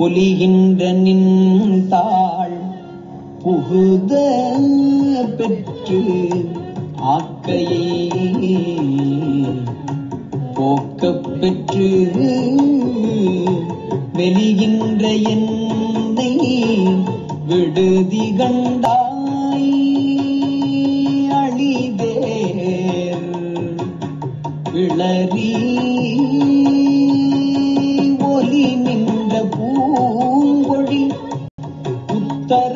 பொலிகின்ற நின்றாள் புகுத பெற்று ஆக்கையை போக்கப் பெற்று வெளிகின்ற என்னை விடுதி கண்டாய் அழிதேர் விளரி ஒலி நின்ற பூங்கொழி உத்தரகோச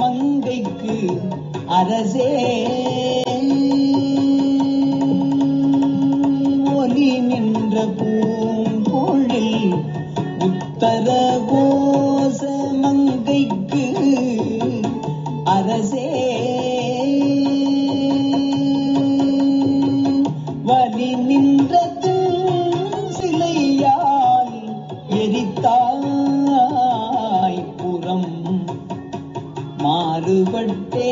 மங்கைக்கு அரசே ஒலி நின்ற பூங்கொழில் உத்தரகோச மங்கைக்கு அரசே வலி நின்ற சிலையால் எரித்தாய் புறம் மாறுபட்டே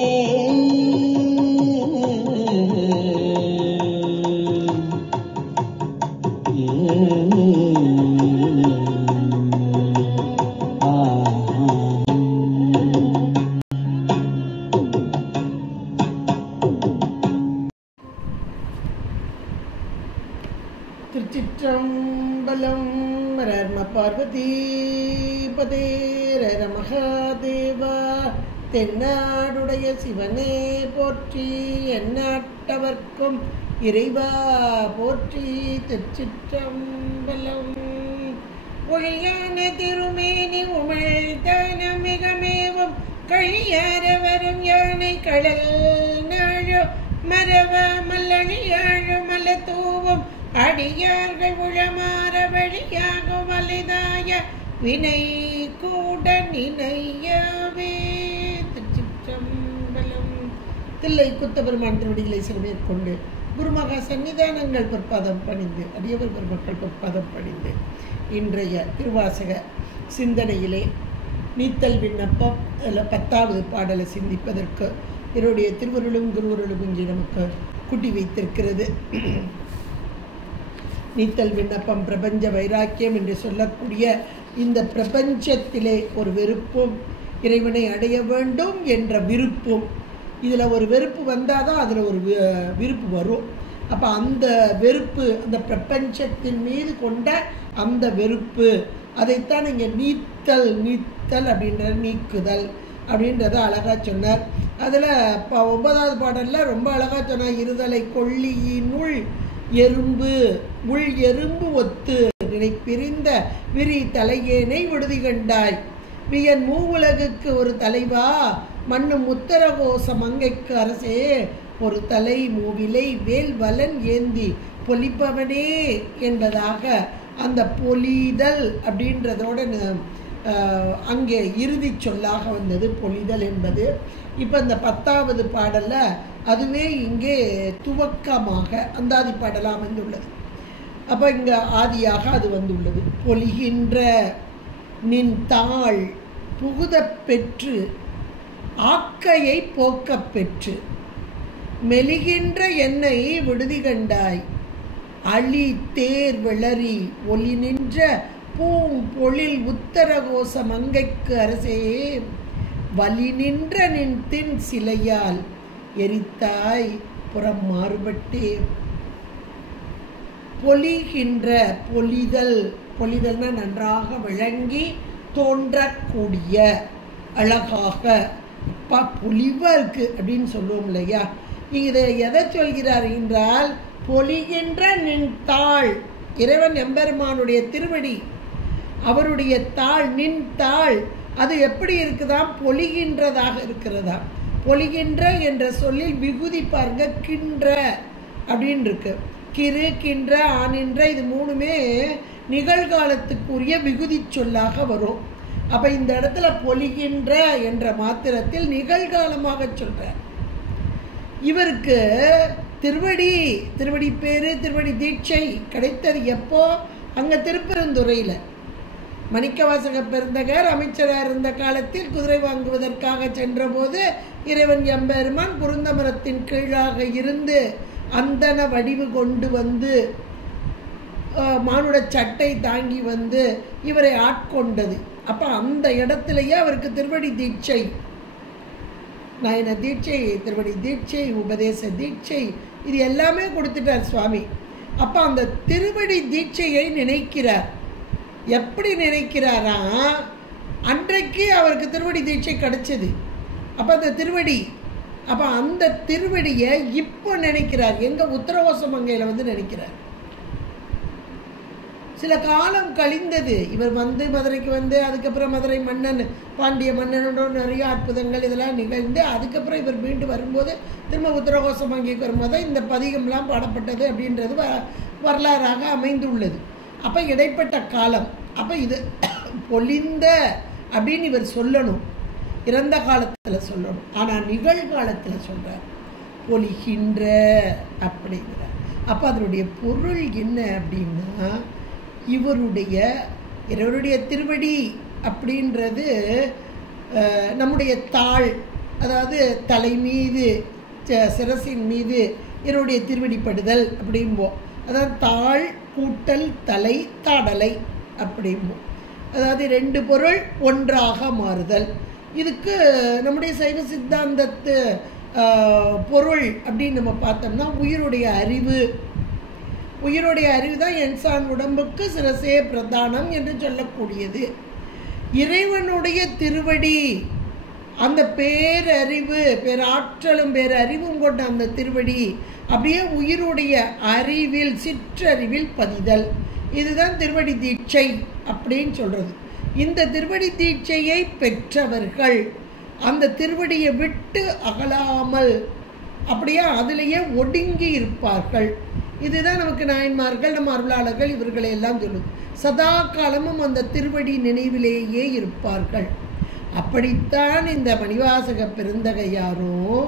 திருச்சிற்றம்பலம். ரர்ம பார்வதி பதே ரர மகாதேவா. தென்னாடுடைய சிவனே போற்றி, எந்நாட்டவர்க்கும் இறைவா போற்றி. திருச்சிற்றம்பலம். ஒழியான திருமேனி உமிழ்தான மிகமேவும் கழியார வரும் யானை கடல் நாழோ மரவ மல்லழியாழு மல தூவும் அடியார்கள் உளமாற வழியாகும் அலிதாய வினை கூட நினையவே. திருச்சிற்றம்பலம். தில்லை குத்தபெருமான் திருவடிகளை சிறுமேற்கொண்டு குருமகா சன்னிதானங்கள் பொற்பாதம் பணிந்து அடியவர் பெருமக்கள் பொற்பாதம் பணிந்து இன்றைய திருவாசக சிந்தனையிலே நீத்தல் விண்ணப்பம் 10வது பாடலை சிந்திப்பதற்கு என்னுடைய திருவருளும் குருவருளும் இங்கே நமக்கு கூட்டி வைத்திருக்கிறது. நீத்தல் விண்ணப்பம் பிரபஞ்ச வைராக்கியம் என்று சொல்லக்கூடிய இந்த பிரபஞ்சத்திலே ஒரு வெறுப்பும் இறைவனை அடைய வேண்டும் என்ற விருப்பும், இதில் ஒரு வெறுப்பு வந்தால் தான் அதில் ஒரு விருப்பு வரும். அப்போ அந்த வெறுப்பு, அந்த பிரபஞ்சத்தின் மீது கொண்ட அந்த வெறுப்பு, அதைத்தான் இங்கே நீத்தல் நீத்தல் அப்படின்ற நீக்குதல் அப்படின்றத அழகாக சொன்னார். அதில் 9வது பாடலில் ரொம்ப அழகாக சொன்னார். இருதலை கொள்ளியினுள் எறும்பு உள் எறும்பு ஒத்து நினை பிரிந்த விரி தலையேனை விடுதி கண்டாய் வியன் மூவுலகுக்கு ஒரு தலைவா மண்ணும் உத்தரகோச மங்கைக்கு அரசே ஒரு தலை மூவிலை வேல் வலன் ஏந்தி பொலிப்பவனே என்பதாக அந்த பொலிதல் அப்படின்றதோட அங்கே இறுதி சொல்லாக வந்தது பொலிதல் என்பது. இப்போ இந்த 10வது பாடலில் அதுவே இங்கே துவக்கமாக அந்தாதி பாடலாக அமைந்துள்ளது. அப்போ இங்கே ஆதியாக அது வந்துள்ளது. பொலிகின்ற நின் தாள் புகுத பெற்று ஆக்கையை போக்க பெற்று மெலிகின்ற என்னை விடுதி கண்டாய் அழி தேர் விளரி ஒலி நின்ற பூம்பொழில் உத்தரகோச மங்கைக்கு அரசே வலி நின்ற நின் தின் சிலையால் எரித்தாய் புறம் மாறுபட்டே. பொலிகின்ற பொலிதல், பொலிதல்னா நன்றாக விளங்கி தோன்றக்கூடிய அழகாக பொலிவாக இருக்கு அப்படின்னு சொல்லுவோம் இல்லையா. இதை எதை சொல்கிறார் என்றால் பொலிகின்ற நின் தாள், இறைவன் எம்பெருமானுடைய திருவடி, அவருடைய தாள் நின் தாள் அது எப்படி இருக்குதாம், பொலிகின்றதாக இருக்கிறதா. பொலிகின்ற என்ற சொல்லில் விகுதி பாருங்க, கின்ற அப்படின்னு இருக்கு. கிரு கின்ற ஆனின்ற இது மூணுமே நிகழ்காலத்துக்குரிய விகுதி சொல்லாக வரும். அப்ப இந்த இடத்துல பொலிகின்ற என்ற மாத்திரத்தில் நிகழ்காலமாக சொல்றார். இவருக்கு திருவடி பேரு திருவடி தீட்சை கிடைத்தது எப்போ? அங்க திருப்பெருந்துறையில மணிக்கவாசக பெருந்தகர் அமைச்சராக இருந்த காலத்தில் குதிரை வாங்குவதற்காக சென்ற போது இறைவன் எம்பெருமான் குருந்த மரத்தின் கீழாக இருந்து அந்தன வடிவு கொண்டு வந்து மானுட சட்டை தாங்கி வந்து இவரை ஆட்கொண்டது. அப்ப அந்த இடத்திலேயே அவருக்கு திருவடி தீட்சை, நயன தீட்சை, திருவடி தீட்சை, உபதேச தீட்சை, இது எல்லாமே கொடுத்துட்டார் சுவாமி. அப்ப அந்த திருவடி தீட்சையை நினைக்கிறார். எப்படி நினைக்கிறாரா? அன்றைக்கு அவருக்கு திருவடி தீட்சை கிடைச்சது. அப்ப அந்த திருவடி, அப்ப அந்த திருவடியை இப்போ நினைக்கிறார். எங்க? உத்தரகோசமங்கையில வந்து நினைக்கிறார். சில காலம் கழிந்தது. இவர் வந்து மதுரைக்கு வந்து அதுக்கப்புறம் மதுரை மன்னன் பாண்டிய மன்னனோட நிறைய அற்புதங்கள் இதெல்லாம் நிகழ்ந்து அதுக்கப்புறம் இவர் மீண்டு வரும்போது திரும்ப உத்தரகோசமங்கைக்கு வரும்போது இந்த பதிகம்லாம் பாடப்பட்டது அப்படின்றது வரலாறாக அமைந்துள்ளது. அப்ப இடைப்பட்ட காலம். அப்ப இது பொலிந்த அப்படின்னு இவர் சொல்லணும், இறந்த காலத்துல சொல்லணும். ஆனா நிகழ்காலத்துல சொல்றார் பொலிகின்ற அப்படிங்கிறார். அப்ப அதனுடைய பொருள் என்ன அப்படின்னா, இவருடைய திருவடி அப்படின்றது நம்முடைய தாள், அதாவது தலை மீது சிரசின் மீது இவருடைய திருவடிப்படுதல் அப்படிம்போம். அதாவது தாள் கூட்டல் தலை தாடலை அப்படிம்போம். அதாவது ரெண்டு பொருள் ஒன்றாக மாறுதல். இதுக்கு நம்முடைய சைவ சித்தாந்தத்து பொருள் அப்படின்னு நம்ம பார்த்தோம்னா உயிருடைய அறிவு தான் என்சான் உடம்புக்கு சிரசே பிரதானம் என்று சொல்லக்கூடியது. இறைவனுடைய திருவடி, அந்த பேரறிவு, பேராற்றலும் பேரறிவும் கொண்ட அந்த திருவடி அப்படியே உயிருடைய அறிவில் சிற்றறிவில் பதிதல். இதுதான் திருவடி தீட்சை அப்படின்னு சொல்றது. இந்த திருவடி தீட்சையை பெற்றவர்கள் அந்த திருவடியை விட்டு அகலாமல் அப்படியே அதிலேயே ஒடுங்கி இருப்பார்கள். இதுதான் நமக்கு நாயன்மார்கள், நம்ம அருளாளர்கள் இவர்களை எல்லாம் சொல்லுது. சதா காலமும் அந்த திருவடி நினைவிலேயே இருப்பார்கள். அப்படித்தான் இந்த மணிவாசக பெருந்தகையாரும்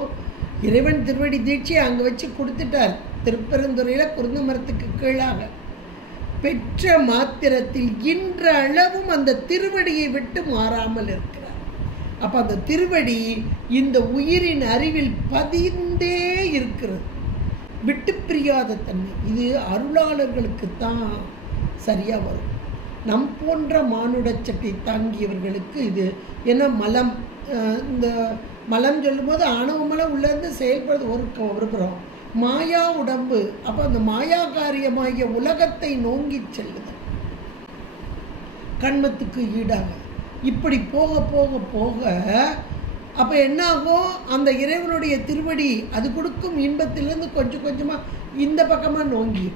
இறைவன் திருவடி தீட்சை அங்கே வச்சு கொடுத்துட்டார். திருப்பெருந்துறையில குருந்த மரத்துக்கு கீழாக பெற்ற மாத்திரத்தில் இன்றளவும் அந்த திருவடியை விட்டு மாறாமல் இருக்கிறார். அப்ப அந்த திருவடி இந்த உயிரின் அறிவில் பதிந்தே இருக்கிறது, விட்டு பிரியாத தன்மை. இது அருளாளர்களுக்கு தான் சரியா வரும். நம் போன்ற மானுட சட்டை தாங்கியவர்களுக்கு இது என்ன மலம், இந்த மலம் சொல்லும்போது ஆணவ மலம் உள்ளேருந்து செயல்படுறது ஒரு புறம், மாயா உடம்பு. அப்போ அந்த மாயா காரியமாகிய உலகத்தை நோங்கி செல்லுதல் கண்மத்துக்கு ஈடாக இப்படி போக போக போக அப்போ என்னாகும்? அந்த இறைவனுடைய திருவடி அது கொடுக்கும் இன்பத்திலேருந்து கொஞ்சம் கொஞ்சமாக இந்த பக்கமாக நோங்கி,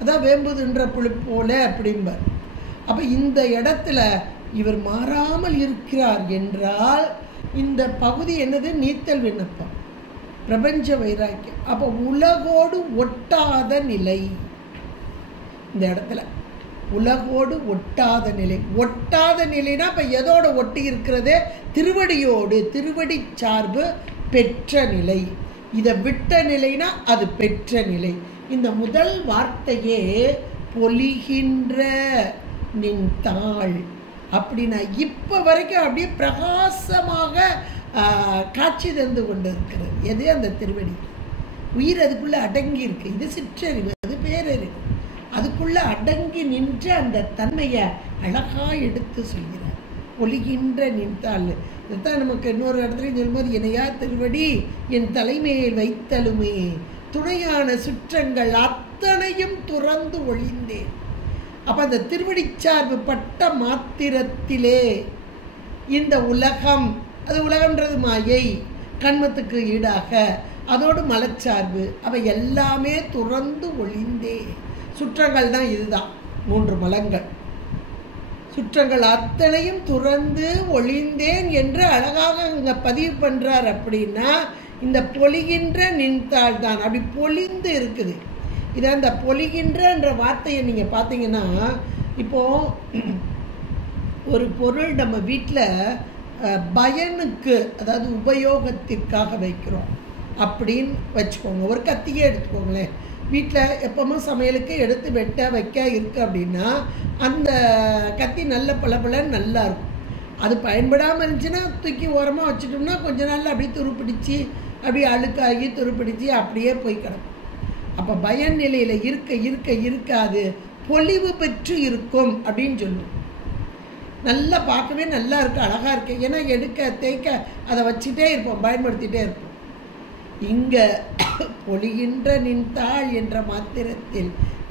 அதான் வேம்புதுன்ற புழு போல அப்படிம்பார். அப்போ இந்த இடத்துல இவர் மாறாமல் இருக்கிறார் என்றால் இந்த பகுதி என்னது? நீத்தல் விண்ணப்பம், பிரபஞ்ச வைராக்கியம். அப்போ உலகோடு ஒட்டாத நிலை. இந்த இடத்துல உலகோடு ஒட்டாத நிலை. ஒட்டாத நிலைனா அப்ப எதோட ஒட்டி இருக்கிறது? திருவடியோடு. திருவடி சார்பு பெற்ற நிலை. இதை விட்ட நிலைனா அது பெற்ற நிலை. இந்த முதல் வார்த்தையே பொலிகின்ற நின் தாள் அப்படின்னா இப்ப வரைக்கும் அப்படியே பிரகாசமாக காட்சி தந்து கொண்டு இருக்கிறது. எது? அந்த திருவடி. உயிர் அதுக்குள்ள அடங்கி இருக்கு. இது சிற்றறிவு, அது பேரறிவு. அதுக்குள்ள அடங்கி நின்ற அந்த தன்மையை அழகா எடுத்து சொல்கிறார். பொலிகின்ற நின்றாள். இதுதான் நமக்கு இன்னொரு இடத்துலையும் சொல்லும்போது, என்னையா திருவடி என் தலைமையில் வைத்தலுமே துணையான சுற்றங்கள் அத்தனையும் துறந்து ஒளிந்தேன். அப்ப அந்த திருவடி சார்பு பட்ட மாத்திரத்திலே இந்த உலகம், அது உலகம்ன்றது மாயை, கண்மத்துக்கு ஈடாக அதோடு மலச்சார்பு, அவை எல்லாமே துறந்து ஒளிந்தே. சுற்றங்கள் தான் இதுதான், 3 மலங்கள். சுற்றங்கள் அத்தனையும் துறந்து ஒளிந்தேன் என்று அழகாக இங்க பதிவு பண்றார். அப்படின்னா இந்த பொலிகின்ற நின்றாள் தான் அப்படி பொலிந்து இருக்குது. இதை அந்த பொலிகின்ற என்ற வார்த்தையை நீங்க பார்த்தீங்கன்னா, இப்போ ஒரு பொருள் நம்ம வீட்டில் பயனுக்கு, அதாவது உபயோகத்திற்காக வைக்கிறோம் அப்படின்னு வச்சுக்கோங்க. ஒரு கத்தியே எடுத்துக்கோங்களேன். வீட்டில் எப்பவுமே சமையலுக்கு எடுத்து வெட்ட வைக்க இருக்குது அப்படின்னா அந்த கத்தி நல்ல பளபளன்னு நல்லா இருக்கும். அது பயன்படாமல் இருந்துச்சுன்னா தூக்கி ஓரமாக வச்சுட்டோம்னா கொஞ்ச நாள் அப்படியே துருப்பிடிச்சு அப்படியே அழுக்காகி துருப்பிடிச்சு அப்படியே போய் கிடக்கும். அப்போ பயன் நிலையில் இருக்க இருக்க இருக்காது பொலிவு பெற்று இருக்கும் அப்படின்னு சொல்லுவோம். நல்லா பார்க்கவே நல்லா இருக்குது, அழகாக இருக்குது. ஏன்னா எடுக்க தேய்க்க அதை வச்சுட்டே இருப்போம், பயன்படுத்திகிட்டே இருப்போம். இங்கே பொலிகின்ற நின்றாள் என்ற மாத்திரத்தில்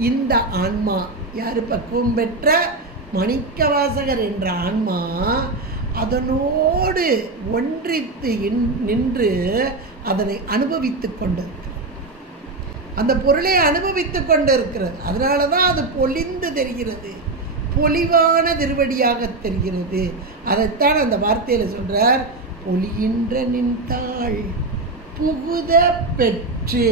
இந்த ஆன்மா யார்? பக்குவம் பெற்ற மணிக்கவாசகர் என்ற ஆன்மா அதனோடு ஒன்றித்து நின்று அதனை அனுபவித்து கொண்டிருக்கிறது. அந்த பொருளை அனுபவித்து கொண்டு இருக்கிறது. அதனால தான் அது பொலிந்து தெரிகிறது, பொலிவான திருவடியாக தெரிகிறது. அதைத்தான் அந்த வார்த்தையில் சொல்றார், பொலிகின்ற நின்றாள் புகுத பெற்று.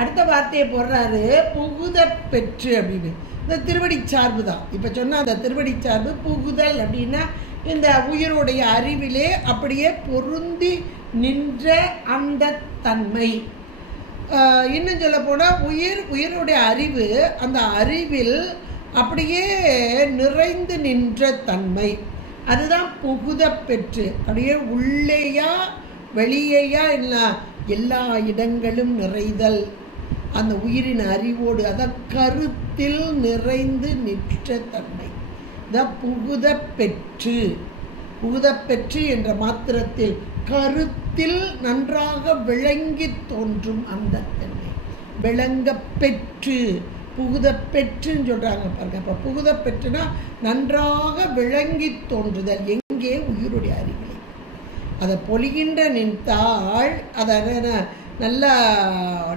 அடுத்த வார்த்தையை போடுறாரு, புகுத பெற்று அப்படின்னு. இந்த திருவடி சார்பு தான் இப்போ சொன்ன அந்த திருவடி சார்பு. புகுதல் அப்படின்னா இந்த உயிருடைய அறிவிலே அப்படியே பொருந்தி நின்ற அந்த தன்மை. இன்னும் சொல்ல போனால் உயிருடைய அறிவு, அந்த அறிவில் அப்படியே நிறைந்து நின்ற தன்மை, அதுதான் புகுத பெற்று. அப்படியே உள்ளேயா வெளியேயா இல்லை, எல்லா இடங்களும் நிறைதல் அந்த உயிரின் அறிவோடு, அதான் கருத்தில் நிறைந்து நிற்ற தன்மை தான் புகுத பெற்று. புகுத பெற்று என்ற மாத்திரத்தில் கருத்தில் நன்றாக விளங்கி தோன்றும் அந்த தன்மை, விளங்க பெற்று புகுத பெற்றுன்னு சொல்றாங்க பாருங்க. அப்ப புகுத பெற்றுனா நன்றாக விளங்கி தோன்றுதல். எங்கே? உயிருடைய அறிவிலே. அதை பொலிகின்ற நின்றாள், அதை நல்லா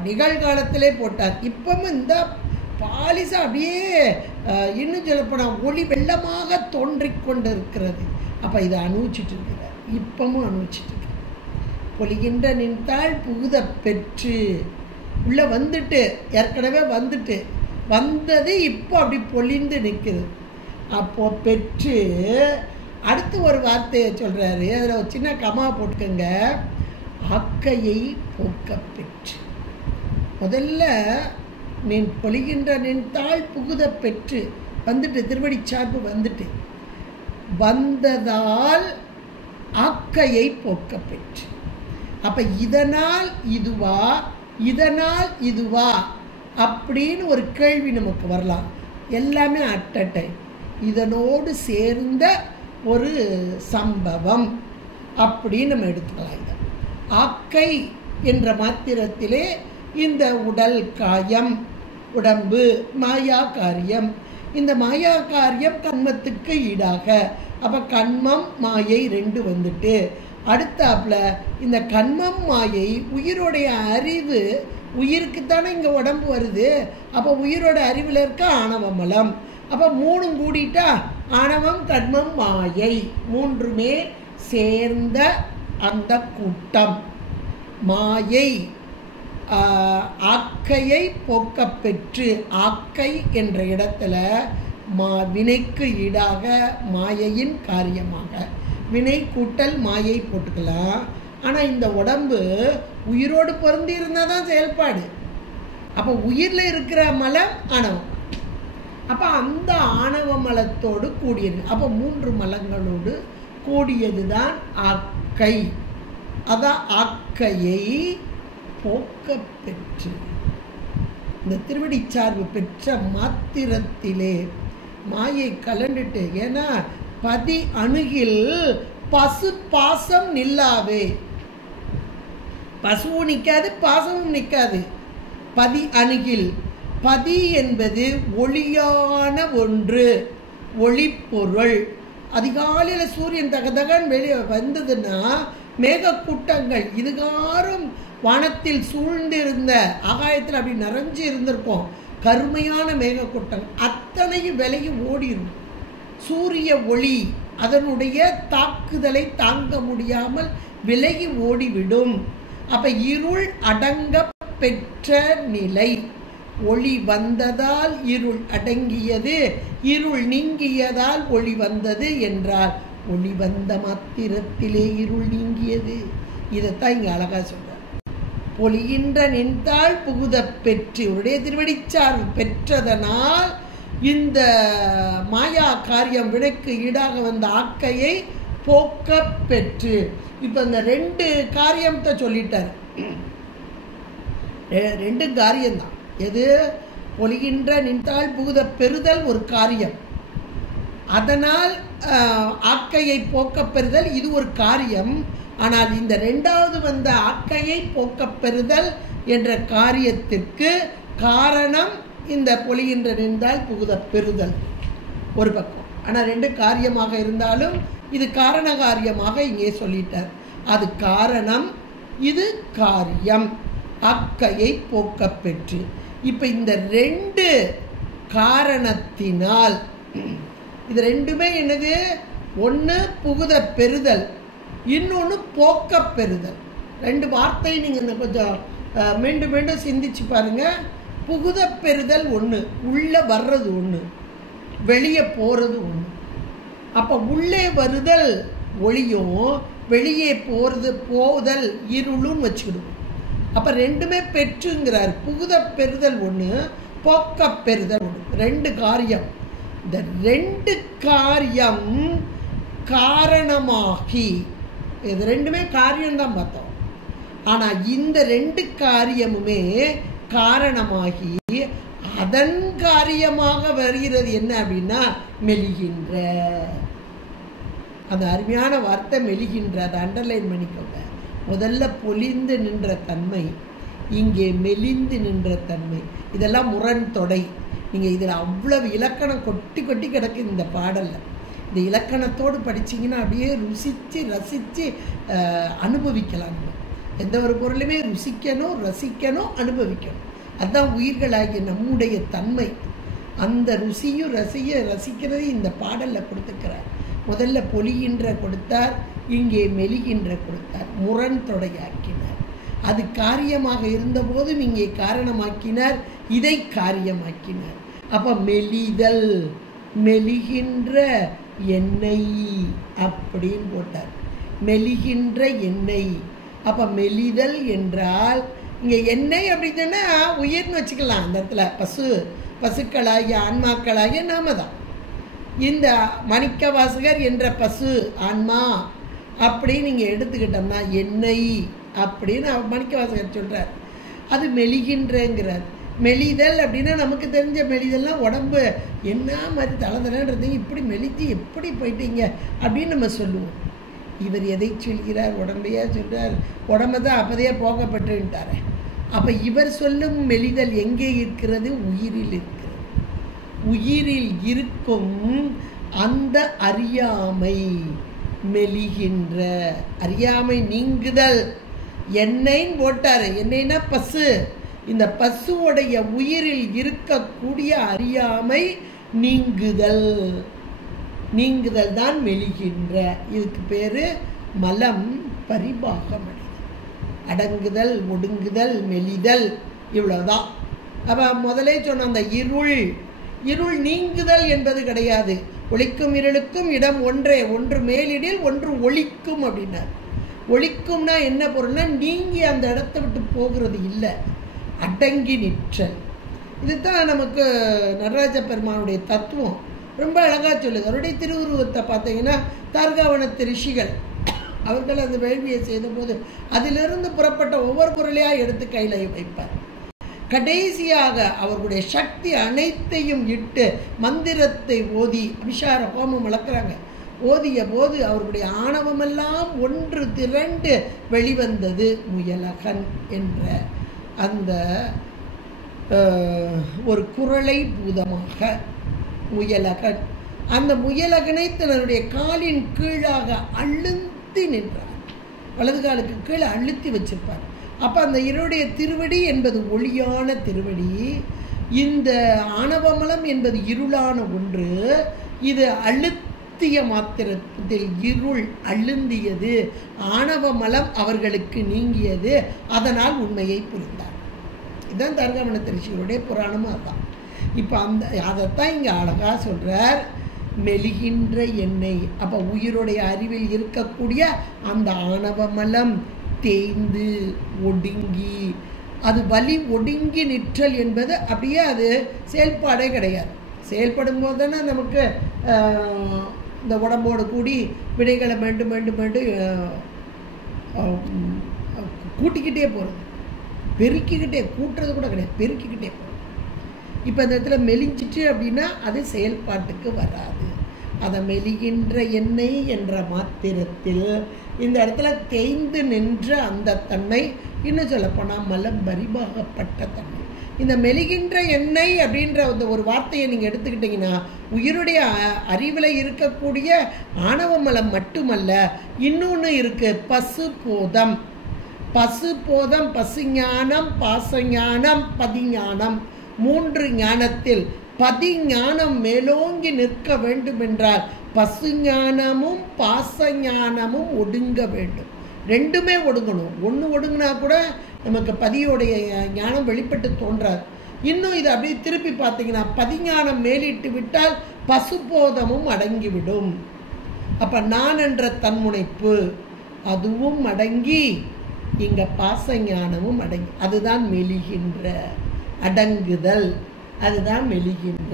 நிகழ்காலத்திலே போட்டார். இப்பவும் இந்த பாலிசா அப்படியே இன்னும் சொல்லப்போனால் ஒளி வெள்ளமாக தோன்றிக்கொண்டு இருக்கிறது. அப்போ இதை அனுபவிச்சுட்டு இருக்கிறார், இப்பவும் அனுபவிச்சுட்டு இருக்கிறார். பொலிகின்ற நின்றாள் புகுத பெற்று உள்ளே வந்துட்டு, ஏற்கனவே வந்துட்டு வந்தது இப்போ அப்படி பொலிந்து நிற்குது. அப்போ பெற்று அடுத்து ஒரு வார்த்தையை சொல்கிறாரு, அதில் ஒரு சின்ன கமா போட்டுக்கோங்க. ஆக்கையை போக்க பெற்று. முதல்ல நின் பொலிகின்ற நின்றாள் புகுத பெற்று வந்துட்டு, திருவடி சார்பு வந்துட்டு, வந்ததால் ஆக்கையை போக்க பெற்று. அப்போ இதனால் இதுவா, இதனால் இதுவா அப்படின்னு ஒரு கேள்வி நமக்கு வரலாம். எல்லாமே அட் அ டைம் இதனோடு சேர்ந்த ஒரு சம்பவம் அப்படின்னு நம்ம எடுத்துக்கலாம். இதை ஆக்கை என்ற மாத்திரத்திலே இந்த உடல் காயம், உடம்பு, மாயா காரியம். இந்த மாயா காரியம் கண்மத்துக்கு ஈடாக, அப்போ கண்மம் மாயை ரெண்டு வந்துட்டு, அடுத்தாப்புல இந்த கண்மம் மாயை உயிருடைய அறிவு, உயிருக்குத்தானே இங்கே உடம்பு வருது. அப்போ உயிரோட அறிவில் இருக்க ஆணவமலம். அப்போ மூணும் கூடிட்டா ஆணவம் கண்மம் மாயை மூன்றுமே சேர்ந்த அந்த கூட்டம் மாயை. ஆக்கையை போக்க பெற்று, ஆக்கை என்ற இடத்துல வினைக்கு ஈடாக மாயையின் காரியமாக, வினை கூட்டல் மாயை போட்டுக்கலாம். ஆனால் இந்த உடம்பு உயிரோடு பொருந்தி இருந்தால் தான் செயல்பாடு. அப்போ உயிரில் இருக்கிற மலம் ஆணவம். அப்போ அந்த ஆணவ மலத்தோடு கூடியது. அப்போ மூன்று மலங்களோடு கூடியது தான் ஆக்கை. அதான் ஆக்கையை போக்க பெற்று. இந்த திருவடி சார்பு பெற்ற மாத்திரத்திலே மாயை கலண்டுட்டு, ஏன்னா பதி அணுகில் பசு பாசம் நில்லாவே. பசுவும் நிற்காது, பாசமும் நிற்காது. பதி அணுகில், பதி என்பது ஒளியான ஒன்று, ஒளிப்பொருள். அதிகாலையில் சூரியன் தகதகன் வெளியே வந்ததுன்னா மேகக்கூட்டங்கள் இதுகாரும் வானத்தில் சூழ்ந்திருந்த ஆகாயத்தில் அப்படி நிறைஞ்சு இருந்திருக்கும். கருமையான மேகக்கூட்டங்கள் அத்தனையும் விலகி ஓடிடும். சூரிய ஒளி அதனுடைய தாக்குதலை தாங்க முடியாமல் விலகி ஓடிவிடும். அப்போ இருள் அடங்க பெற்ற நிலை, ஒளி வந்ததால் இருள் அடங்கியது, இருள் நீங்கியதால் ஒளி வந்தது என்றால் ஒளி வந்த மாத்திரத்திலே இருள் நீங்கியது. இதைத்தான் இங்கே அழகா சொல்றார். பொலிகின்ற நின்றால் புகுத பெற்று, உடைய திருவடிச்சார் பெற்றதனால் இந்த மாயா காரியம் வினைக்கு ஈடாக வந்த ஆக்கையை போக்க பெற்று. இப்போ இந்த 2 காரியத்தை சொல்லிட்டார். 2 காரியம்தான். எது? பொலிகின்ற நின்றால் புகுத பெறுதல் ஒரு காரியம், அதனால் ஆக்கையை போக்க பெறுதல் இது ஒரு காரியம். ஆனால் இந்த 2வது வந்த ஆக்கையை போக்க பெறுதல் என்ற காரியத்திற்கு காரணம் இந்த பொலிகின்ற நின்றால் புகுத பெறுதல் ஒரு பக்கம். ஆனால் 2 காரியமாக இருந்தாலும் இது காரண காரியமாக இங்கே சொல்லிட்டார். அது காரணம், இது காரியம். ஆக்கையை போக்க பெற்று. இப்போ இந்த 2 காரணத்தினால் இது 2மே என்னது? ஒன்று புகுத பெறுதல், இன்னொன்று போக்க பெறுதல். 2 வார்த்தை நீங்கள் கொஞ்சம் மீண்டும் மீண்டும் சிந்திச்சு பாருங்க. புகுத பெறுதல் ஒன்று, உள்ளே வர்றது ஒன்று, வெளியே போகிறது ஒன்று. அப்போ உள்ளே வருதல் ஒளியும் வெளியே போதல் இருளும் வச்சுக்கிடுவோம். அப்போ 2மே பெற்றுங்கிறார். புகுத பெறுதல் ஒன்று, போக்க பெறுதல் ஒன்று. 2 காரியம். இந்த 2 காரியம் காரணமாகி, இது 2மே காரியம்தான் பார்த்தோம். ஆனால் இந்த 2 காரியமுமே காரணமாகி அதன் காரியமாக வருகிறது என்ன அப்படின்னா மெலிகின்ற. அந்த அருமையான வார்த்தை மெலிகின்ற, அதை அண்டர்லைன் பண்ணிக்கோங்க. முதல்ல பொலிந்து நின்ற தன்மை, இங்கே மெலிந்து நின்ற தன்மை. இதெல்லாம் முரண் தொடை. நீங்கள் இதில் அவ்வளவு இலக்கணம் கொட்டி கொட்டி கிடக்கு இந்த பாடலில். இந்த இலக்கணத்தோடு படிச்சிங்கன்னா அப்படியே ருசித்து ரசித்து அனுபவிக்கலாம். எந்த ஒரு பொருளுமே ருசிக்கணும், ரசிக்கணும், அனுபவிக்கணும். அதுதான் உயிர்களாகிய நம்முடைய தன்மை. அந்த ருசியும் ரசிக்கிறது இந்த பாடலில் கொடுத்துக்கிறார். முதல்ல பொலிகின்ற கொடுத்தார், இங்கே மெலிகின்ற கொடுத்தார். முரண் தொடையாக்கினார். அது காரியமாக இருந்தபோதும் இங்கே காரணமாக்கினார், இதை காரியமாக்கினார். அப்போ மெலிதல், மெலிகின்ற எண்ணெய் அப்படின்னு போட்டார். மெலிகின்ற எண்ணெய். அப்போ மெலிதல் என்றால் இங்கே எண்ணெய் அப்படின்னா உயிர்னு வச்சுக்கலாம். அந்த இடத்துல பசுக்களாகிய ஆன்மாக்களாகிய நாம தான். இந்த மாணிக்க வாசகர் என்ற பசு ஆன்மா அப்படின்னு நீங்கள் எடுத்துக்கிட்டோம்னா எண்ணெய் அப்படின்னு மாணிக்க வாசகர் சொல்கிறார். அது மெலிகின்றங்கிறார். மெலிதல் அப்படின்னா நமக்கு தெரிஞ்ச மெலிதல்னால் உடம்பு என்ன மாதிரி தளர்ந்தது, இப்படி மெலித்து எப்படி போயிட்டீங்க அப்படின்னு நம்ம சொல்லுவோம். இவர் எதை சொல்கிறார்? உடம்பையா சொல்கிறார். உடம்பை தான் அப்போதையே போகப்பட்டுட்டார். அப்போ இவர் சொல்லும் மெலிதல் எங்கே இருக்கிறது? உயிரில் இருக்கிறது. உயிரில் இருக்கும் அந்த அறியாமை மெலிகின்ற, அறியாமை நீங்குதல். எண்ணெய்ன்னு போட்டார். எண்ணெய்னா பசு. இந்த பசுவுடைய உயிரில் இருக்கக்கூடிய அறியாமை நீங்குதல். நீங்குதல் தான் மெலிகின்ற. இதுக்கு பேர் மலம் பரிபாகம் அடைதல். அடங்குதல், ஒடுங்குதல், மெலிதல், இவ்வளவுதான். அப்போ முதலே சொன்ன அந்த இருள் நீங்குதல் என்பது கிடையாது. ஒளிக்கும் இருளுக்கும் இடம் ஒன்றே, ஒன்று மேலிடில் ஒன்று ஒளிக்கும் அப்படின்னார். ஒளிக்கும்னா என்ன பொருள்னா நீங்கி அந்த இடத்தை விட்டு போகிறது இல்லை, அடங்கி நிற்றல். இதுதான் நமக்கு நடராஜ பெருமானுடைய தத்துவம் ரொம்ப அழகாக சொல்லுது. அவருடைய திருவுருவத்தை பார்த்தீங்கன்னா தார்காவனத்து ரிஷிகள் அவர்கள் அந்த வேள்வியை செய்த போது அதிலிருந்து புறப்பட்ட ஒவ்வொரு பொருளையாக எடுத்து கையில் வைப்பார். கடைசியாக அவர்களுடைய சக்தி அனைத்தையும் இட்டு மந்திரத்தை ஓதி அபிஷார ஹோமம் வளர்க்குறாங்க. ஓதிய போது அவர்களுடைய ஆணவமெல்லாம் ஒன்று திரண்டு வெளிவந்தது முயலகன் என்ற அந்த ஒரு குரலை பூதமாக முயலகன். அந்த முயலகனை தன்னுடைய காலின் கீழாக அழுத்தி நின்றார். வலது காலுக்கு கீழே அழுத்தி வச்சிருப்பார். அப்போ அந்த இருடைய திருவடி என்பது ஒளியான திருவடி. இந்த ஆணவமலம் என்பது இருளான ஒன்று. இது அழுத்திய மாத்திரத்தில் இருள் அழுந்தியது, ஆணவமலம் அவர்களுக்கு நீங்கியது. அதனால் உண்மையை புரிந்தார். இதுதான் தர்கமண ரிஷிகளுடைய புராணமும் அதுதான். இப்போ அதைத்தான் இங்கே அழகாக சொல்கிறார், மெலிகின்ற எண்ணெய். அப்போ உயிருடைய அறிவில் இருக்கக்கூடிய அந்த ஆணவமலம் தேய்ந்து ஒடுங்கி, அது வலி ஒடுங்கி நிற்றல் என்பது அப்படியே அது செயல்பாடே கிடையாது. செயல்படும் போது தானே நமக்கு இந்த உடம்போடு கூடி விடைகளை மீண்டும் மீண்டும் மீண்டும் கூட்டிக்கிட்டே போகிறது, பெருக்கிக்கிட்டே, கூட்டுறது கூட கிடையாது, பெருக்கிக்கிட்டே போகிறது. இப்போ இந்த இடத்துல மெலிஞ்சிட்டு அப்படின்னா அது செயல்பாட்டுக்கு வராது. அதை மெலிகின்ற எண்ணெய் என்ற மாத்திரத்தில் இந்த இடத்துல தேய்ந்து நின்ற அந்த தன்மை, இன்னும் சொல்லப்போனால் மலம் பரிபாகப்பட்ட தன்மை. இந்த மெலிகின்ற எண்ணெய் அப்படின்ற அந்த ஒரு வார்த்தையை நீங்கள் எடுத்துக்கிட்டிங்கன்னா உயிருடைய அறிவில் இருக்கக்கூடிய ஆணவ மலம் மட்டுமல்ல, இன்னொன்று இருக்குது, பசுபோதம். பசுபோதம், பசுஞானம், பாசஞானம், பதிஞானம், 3 ஞானத்தில் பதிஞானம் மேலோங்கி நிற்க வேண்டும் என்றால் பசுஞானமும் பாசஞானமும் ஒடுங்க வேண்டும். ரெண்டுமே ஒடுங்கணும். ஒன்று ஒடுங்கினா கூட நமக்கு பதியோடைய ஞானம் வெளிப்பட்டு தோன்றாது. இன்னும் இதை அப்படியே திருப்பி பார்த்தீங்கன்னா பதிஞானம் மேலிட்டு விட்டால் பசுபோதமும் அடங்கிவிடும். அப்போ நான் என்ற தன்முனைப்பு அதுவும் அடங்கி இங்கே பாசஞானமும் அடங்கி, அதுதான் மெலிகின்ற அடங்குதல், அதுதான் மெலிகின்ற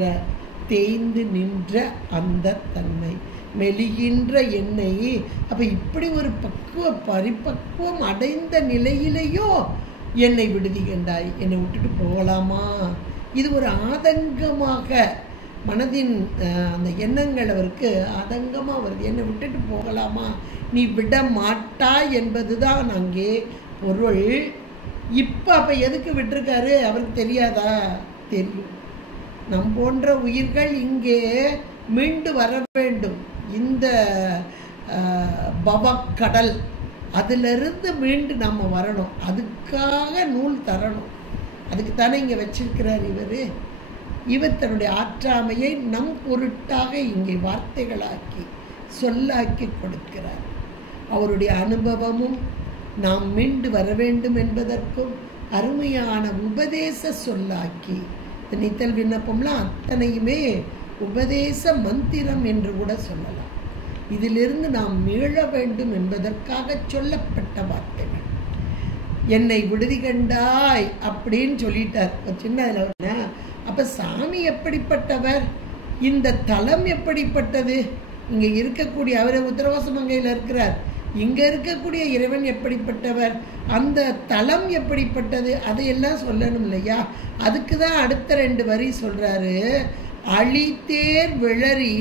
தேய்ந்து நின்ற அந்த தன்மை, மெலிகின்ற எண்ணெய். அப்போ இப்படி ஒரு பரிபக்குவம் அடைந்த நிலையிலேயோ என்னை விடுதிகண்டாய், என்னை விட்டுட்டு போகலாமா? இது ஒரு ஆதங்கமாக மனதின் அந்த எண்ணங்கள் அவருக்கு ஆதங்கமாக வருது. என்னை விட்டுட்டு போகலாமா, நீ விட மாட்டாய் என்பது தான் அங்கே பொருள். இப்போ அப்போ எதுக்கு விட்டுருக்காரு அவருக்கு தெரியாதா? தெரியும். நம் போன்ற உயிர்கள் இங்கே மீண்டு வர வேண்டும். இந்த பவக்கடல் அதிலிருந்து மீண்டு நம்ம வரணும். அதுக்காக நூல் தரணும். அதுக்கு தானே இங்கே வச்சிருக்கிறார் இவர் தன்னுடைய ஆற்றாமையை நம் பொருட்டாக இங்கே வார்த்தைகளாக்கி சொல்லாக்கி கொடுக்கிறார். அவருடைய அனுபவமும் நாம் மீண்டு வர வேண்டும் என்பதற்கும் அருமையான உபதேச சொல்லாக்கி, நித்தல் விண்ணப்பம்லாம் அத்தனையுமே உபதேச மந்திரம் என்று கூட சொல்லலாம். இதிலிருந்து நாம் மீள வேண்டும் என்பதற்காக சொல்லப்பட்ட வார்த்தைகள். என்னை விடுதி கண்டாய் அப்படின்னு சொல்லிட்டார். சின்ன அப்போ சாமி எப்படிப்பட்டவர், இந்த தலம் எப்படிப்பட்டது, இங்கே இருக்கக்கூடிய அவரை உத்தரவாசமங்கையில் இருக்கிறார், இங்கே இருக்கக்கூடிய இறைவன் எப்படிப்பட்டவர், அந்த தலம் எப்படிப்பட்டது, அதையெல்லாம் சொல்லணும் இல்லையா? அதுக்கு தான் அடுத்த 2 வரி சொல்கிறாரு. அழித்தேர் விழறி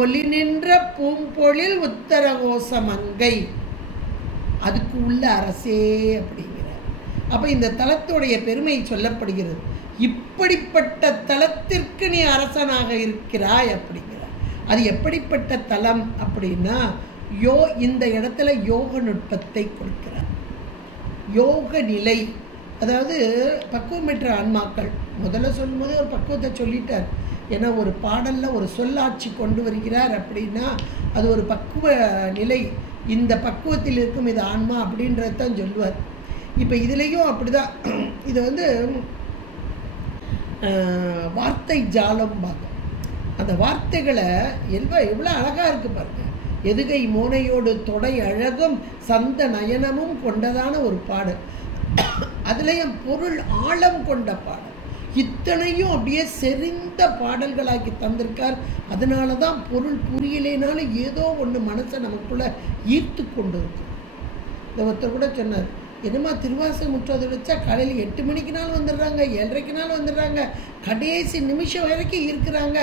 ஒளி நின்ற பூம்பொழில் உத்தரகோசமங்கை, அதுக்கு உள்ள அரசே அப்படிங்கிறார். அப்போ இந்த தலத்துடைய பெருமை சொல்லப்படுகிறது. இப்படிப்பட்ட தலத்திற்கு நீ அரசனாக இருக்கிறாய் அப்படிங்கிறார். அது எப்படிப்பட்ட தலம் அப்படின்னா இந்த இடத்துல யோக நுட்பத்தை கொடுக்கிறார். யோக நிலை, அதாவது பக்குவம் பெற்ற ஆன்மாக்கள். முதல்ல சொல்லும்போது ஒரு பக்குவத்தை சொல்லிட்டார். ஏன்னா ஒரு பாடலில் ஒரு சொல்லாட்சி கொண்டு வருகிறார் அப்படின்னா அது ஒரு பக்குவ நிலை. இந்த பக்குவத்தில் இருக்கும் இது ஆன்மா அப்படின்றது தான் சொல்லுவார். இப்போ இதுலேயும் அப்படி தான். இது வார்த்தை ஜாலம் பார்த்தோம். அந்த வார்த்தைகளை எவ்வளோ அழகாக இருக்குது பாருங்க. எதுகை மோனையோடு தொடை அழகும் சந்த நயனமும் கொண்டதான ஒரு பாடல். அதுலேயும் பொருள் ஆழம் கொண்ட பாடல். இத்தனையும் அப்படியே செறிந்த பாடல்களாக்கி தந்திருக்கார். அதனால தான் பொருள் புரியலைனாலும் ஏதோ ஒன்று மனசை நமக்குள்ள ஈர்த்து கொண்டு இருக்கும். இந்த ஒருத்தர் கூட சொன்னார், என்னம்மா திருவாசகம் முற்றது வச்சா காலையில் 8 மணிக்குனாலும் வந்துடுறாங்க, 7:30க்குனாலும் வந்துடுறாங்க, கடைசி நிமிஷம் வரைக்கும் இருக்கிறாங்க,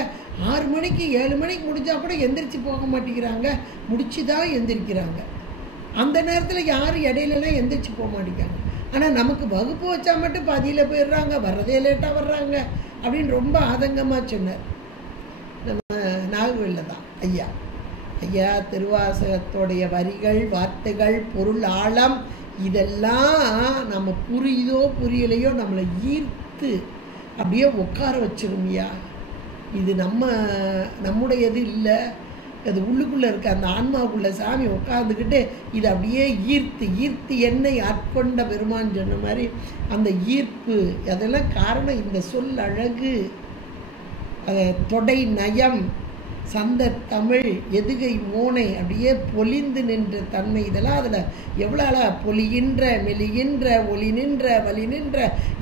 6 மணிக்கு 7 மணிக்கு முடிஞ்சால் கூட எந்திரிச்சு போக மாட்டேங்கிறாங்க, முடிச்சு தான் எந்திரிக்கிறாங்க. அந்த நேரத்தில் யாரும் இடையிலலாம் எந்திரிச்சு போக மாட்டேங்கிறாங்க. ஆனால் நமக்கு வகுப்பு வச்சா மட்டும் பாதியில் போயிடுறாங்க, வர்றதே லேட்டாக வர்றாங்க அப்படின்னு ரொம்ப ஆதங்கமாக சொன்னார். நம்ம நாகர்கோவிலில் தான் ஐயா திருவாசகத்தோடைய வரிகள், வார்த்தைகள், பொருள் ஆழம் இதெல்லாம் நம்ம புரியுதோ புரியலையோ நம்மளை ஈர்த்து அப்படியே உட்கார வச்சிருமையா. இது நம்முடையது இல்லை, அது உள்ளுக்குள்ளே இருக்க அந்த ஆன்மாவுக்குள்ளே சாமி உட்காந்துக்கிட்டு இதை அப்படியே ஈர்த்து என்னை ஆட்கொண்ட பெருமான் சொன்ன மாதிரி அந்த ஈர்ப்பு அதெல்லாம் காரணம் இந்த சொல் அழகு, தொடை நயம், சந்த தமிழ், எதுகை மோனை அப்படியே பொலிந்து நின்ற தன்மை, இதெல்லாம் அதில் எவ்வளோ அழகா பொலிகின்ற மெலிகின்ற ஒளி நின்ற வலி நின்ற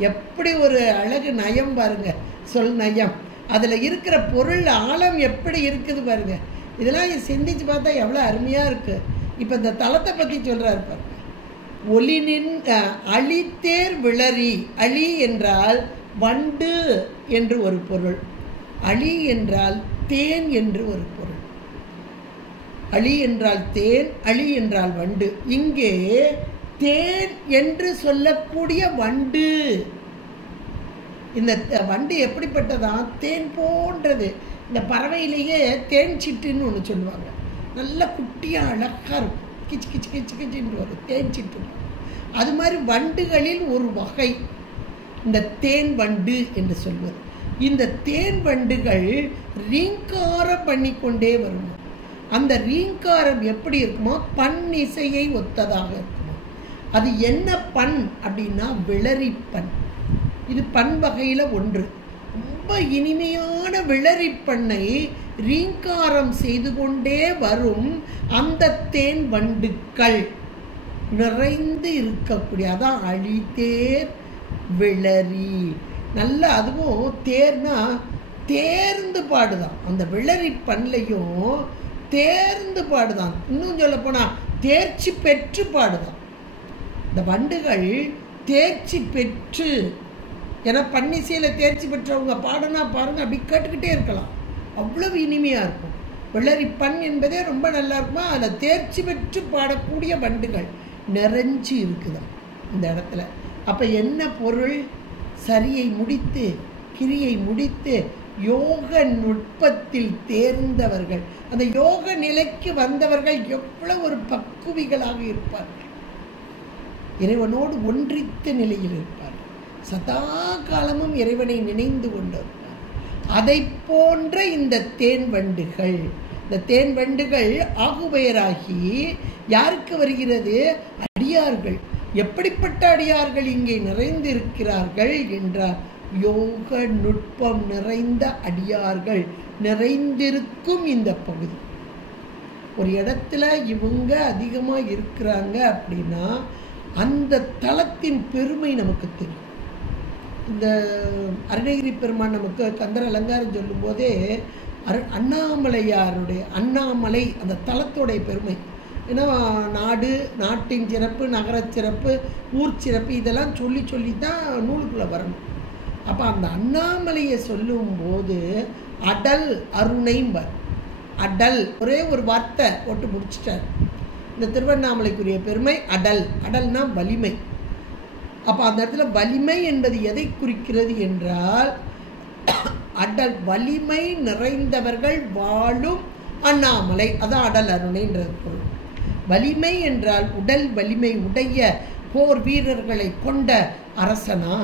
எப்படி ஒரு அழகு நயம் பாருங்க, சொல் நயம். அதில் இருக்கிற பொருள் ஆழம் எப்படி இருக்குது பாருங்க. இதெல்லாம் சிந்திச்சு பார்த்தா எவ்வளோ அருமையாக இருக்குது. இப்போ இந்த தலத்தை பற்றி சொல்கிறார் பாருங்க. ஒளி அழித்தேர் விளரி. அழி என்றால் வண்டு என்று ஒரு பொருள், அழி என்றால் தேன் என்று ஒரு பொருள். அழி என்றால் தேன், அழி என்றால் வண்டு. இங்கே தேன் என்று சொல்லக்கூடிய வண்டு. இந்த வண்டு எப்படிப்பட்டதா? தேன் போன்றது. இந்த பறவையிலேயே தேன் சிட்டுன்னு ஒன்று சொல்லுவாங்க, நல்ல குட்டியாக அழகாக இருக்கும், கிச்சு கிச்சு கிச்சு கிச்சுன்னு வரும், தேன் சிட்டு. அது மாதிரி வண்டுகளில் ஒரு வகை இந்த தேன் வண்டு என்று சொல்வது. இந்த தேன் வண்டுகள் ரீங்காரம் பண்ணிக்கொண்டே வரும். அந்த ரீங்காரம் எப்படி இருக்குமோ பண் இசையை ஒத்ததாக இருக்குமோ. அது என்ன பண் அப்படின்னா விளரிப்பண். இது பண் வகையில் ஒன்று. ரொம்ப இனிமையான விளரிப்பண்ணை ரீங்காரம் செய்து கொண்டே வரும் அந்த தேன் வண்டுக்கள் நிறைந்து இருக்கக்கூடிய, அதான் அழித்தேர் விளரி. நல்ல அதுவும் தேர்னா தேர்ந்து பாடுதான். அந்த விளரி பண்ணலையும் தேர்ந்து பாடுதான். இன்னும் சொல்ல போனால் தேர்ச்சி பெற்று பாடுதான். இந்த வண்டுகள் தேர்ச்சி பெற்று, ஏன்னா பன்னிசையில் தேர்ச்சி பெற்றவங்க பாடுனா பாருங்க, அப்படி கேட்டுக்கிட்டே இருக்கலாம், அவ்வளவு இனிமையாக இருக்கும். விளரி பண் என்பதே ரொம்ப நல்லா இருக்குமா. அதில் தேர்ச்சி பெற்று பாடக்கூடிய வண்டுகள் நிறைஞ்சி இருக்குதா இந்த இடத்துல. அப்போ என்ன பொருள்? சரியை முடித்து கிரியை முடித்து யோக நுட்பத்தில் தேர்ந்தவர்கள், அந்த யோக நிலைக்கு வந்தவர்கள் எவ்வளவு ஒரு பக்குவிகளாக இருப்பார்கள். இறைவனோடு ஒன்றித்த நிலையில் இருப்பார்கள். சதா காலமும் இறைவனை நினைந்து கொண்டிருப்பார். அதை போன்ற இந்த தேன் வண்டுகள், இந்த தேன் வண்டுகள் ஆகுபெயராகி யாருக்கு வருகிறது? அடியார்கள். எப்படிப்பட்ட அடியார்கள் இங்கே நிறைந்திருக்கிறார்கள் என்றால் யோக நுட்பம் நிறைந்த அடியார்கள் நிறைந்திருக்கும் இந்த பகுதி. ஒரு இடத்துல இவங்க அதிகமாக இருக்கிறாங்க அப்படின்னா அந்த தலத்தின் பெருமை நமக்கு தெரியும். இந்த அருணகிரி பெருமான் நமக்கு கந்தர் அலங்காரம் சொல்லும் போதே அண்ணாமலையாருடைய அண்ணாமலை அந்த தலத்தோடைய பெருமை. ஏன்னா நாடு, நாட்டின் சிறப்பு, நகர சிறப்பு, ஊர் சிறப்பு இதெல்லாம் சொல்லி சொல்லி தான் நூலுக்குள்ளே வரணும். அப்போ அந்த அண்ணாமலையை சொல்லும்போது அடல் அருணைம்பர். அடல் ஒரே ஒரு வார்த்தை போட்டு முடிச்சிட்டார். இந்த திருவண்ணாமலைக்குரிய பெருமை அடல். அடல்னா வலிமை. அப்போ அந்த இடத்துல வலிமை என்பது எதை குறிக்கிறது என்றால் அடல், வலிமை நிறைந்தவர்கள் வாழும் அண்ணாமலை, அதான் அடல் அருணைன்றது பொருள். வலிமை என்றால் உடல் வலிமை உடைய போர் வீரர்களை கொண்ட அரசனா,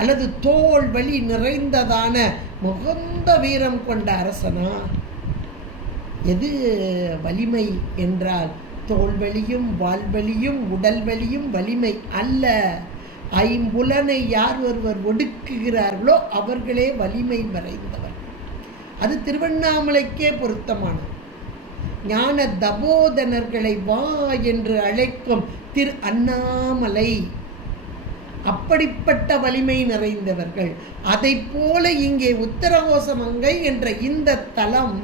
அல்லது தோல் வலி நிறைந்ததான முகந்த வீரம் கொண்ட அரசனா? எது வலிமை என்றால் தோல்வலியும் வாழ்வலியும் உடல் வலியும் வலிமை அல்ல. ஐம்புலனை யார் ஒருவர் ஒடுக்குகிறார்களோ அவர்களே வலிமை மறைந்தவர். அது திருவண்ணாமலைக்கே பொருத்தமானது. ஞான தபோதனர்களை வா என்று அழைக்கும் திரு அண்ணாமலை அப்படிப்பட்ட வலிமை நிறைந்தவர்கள். அதை போல இங்கே உத்தரகோசமங்கை என்ற இந்த தலம்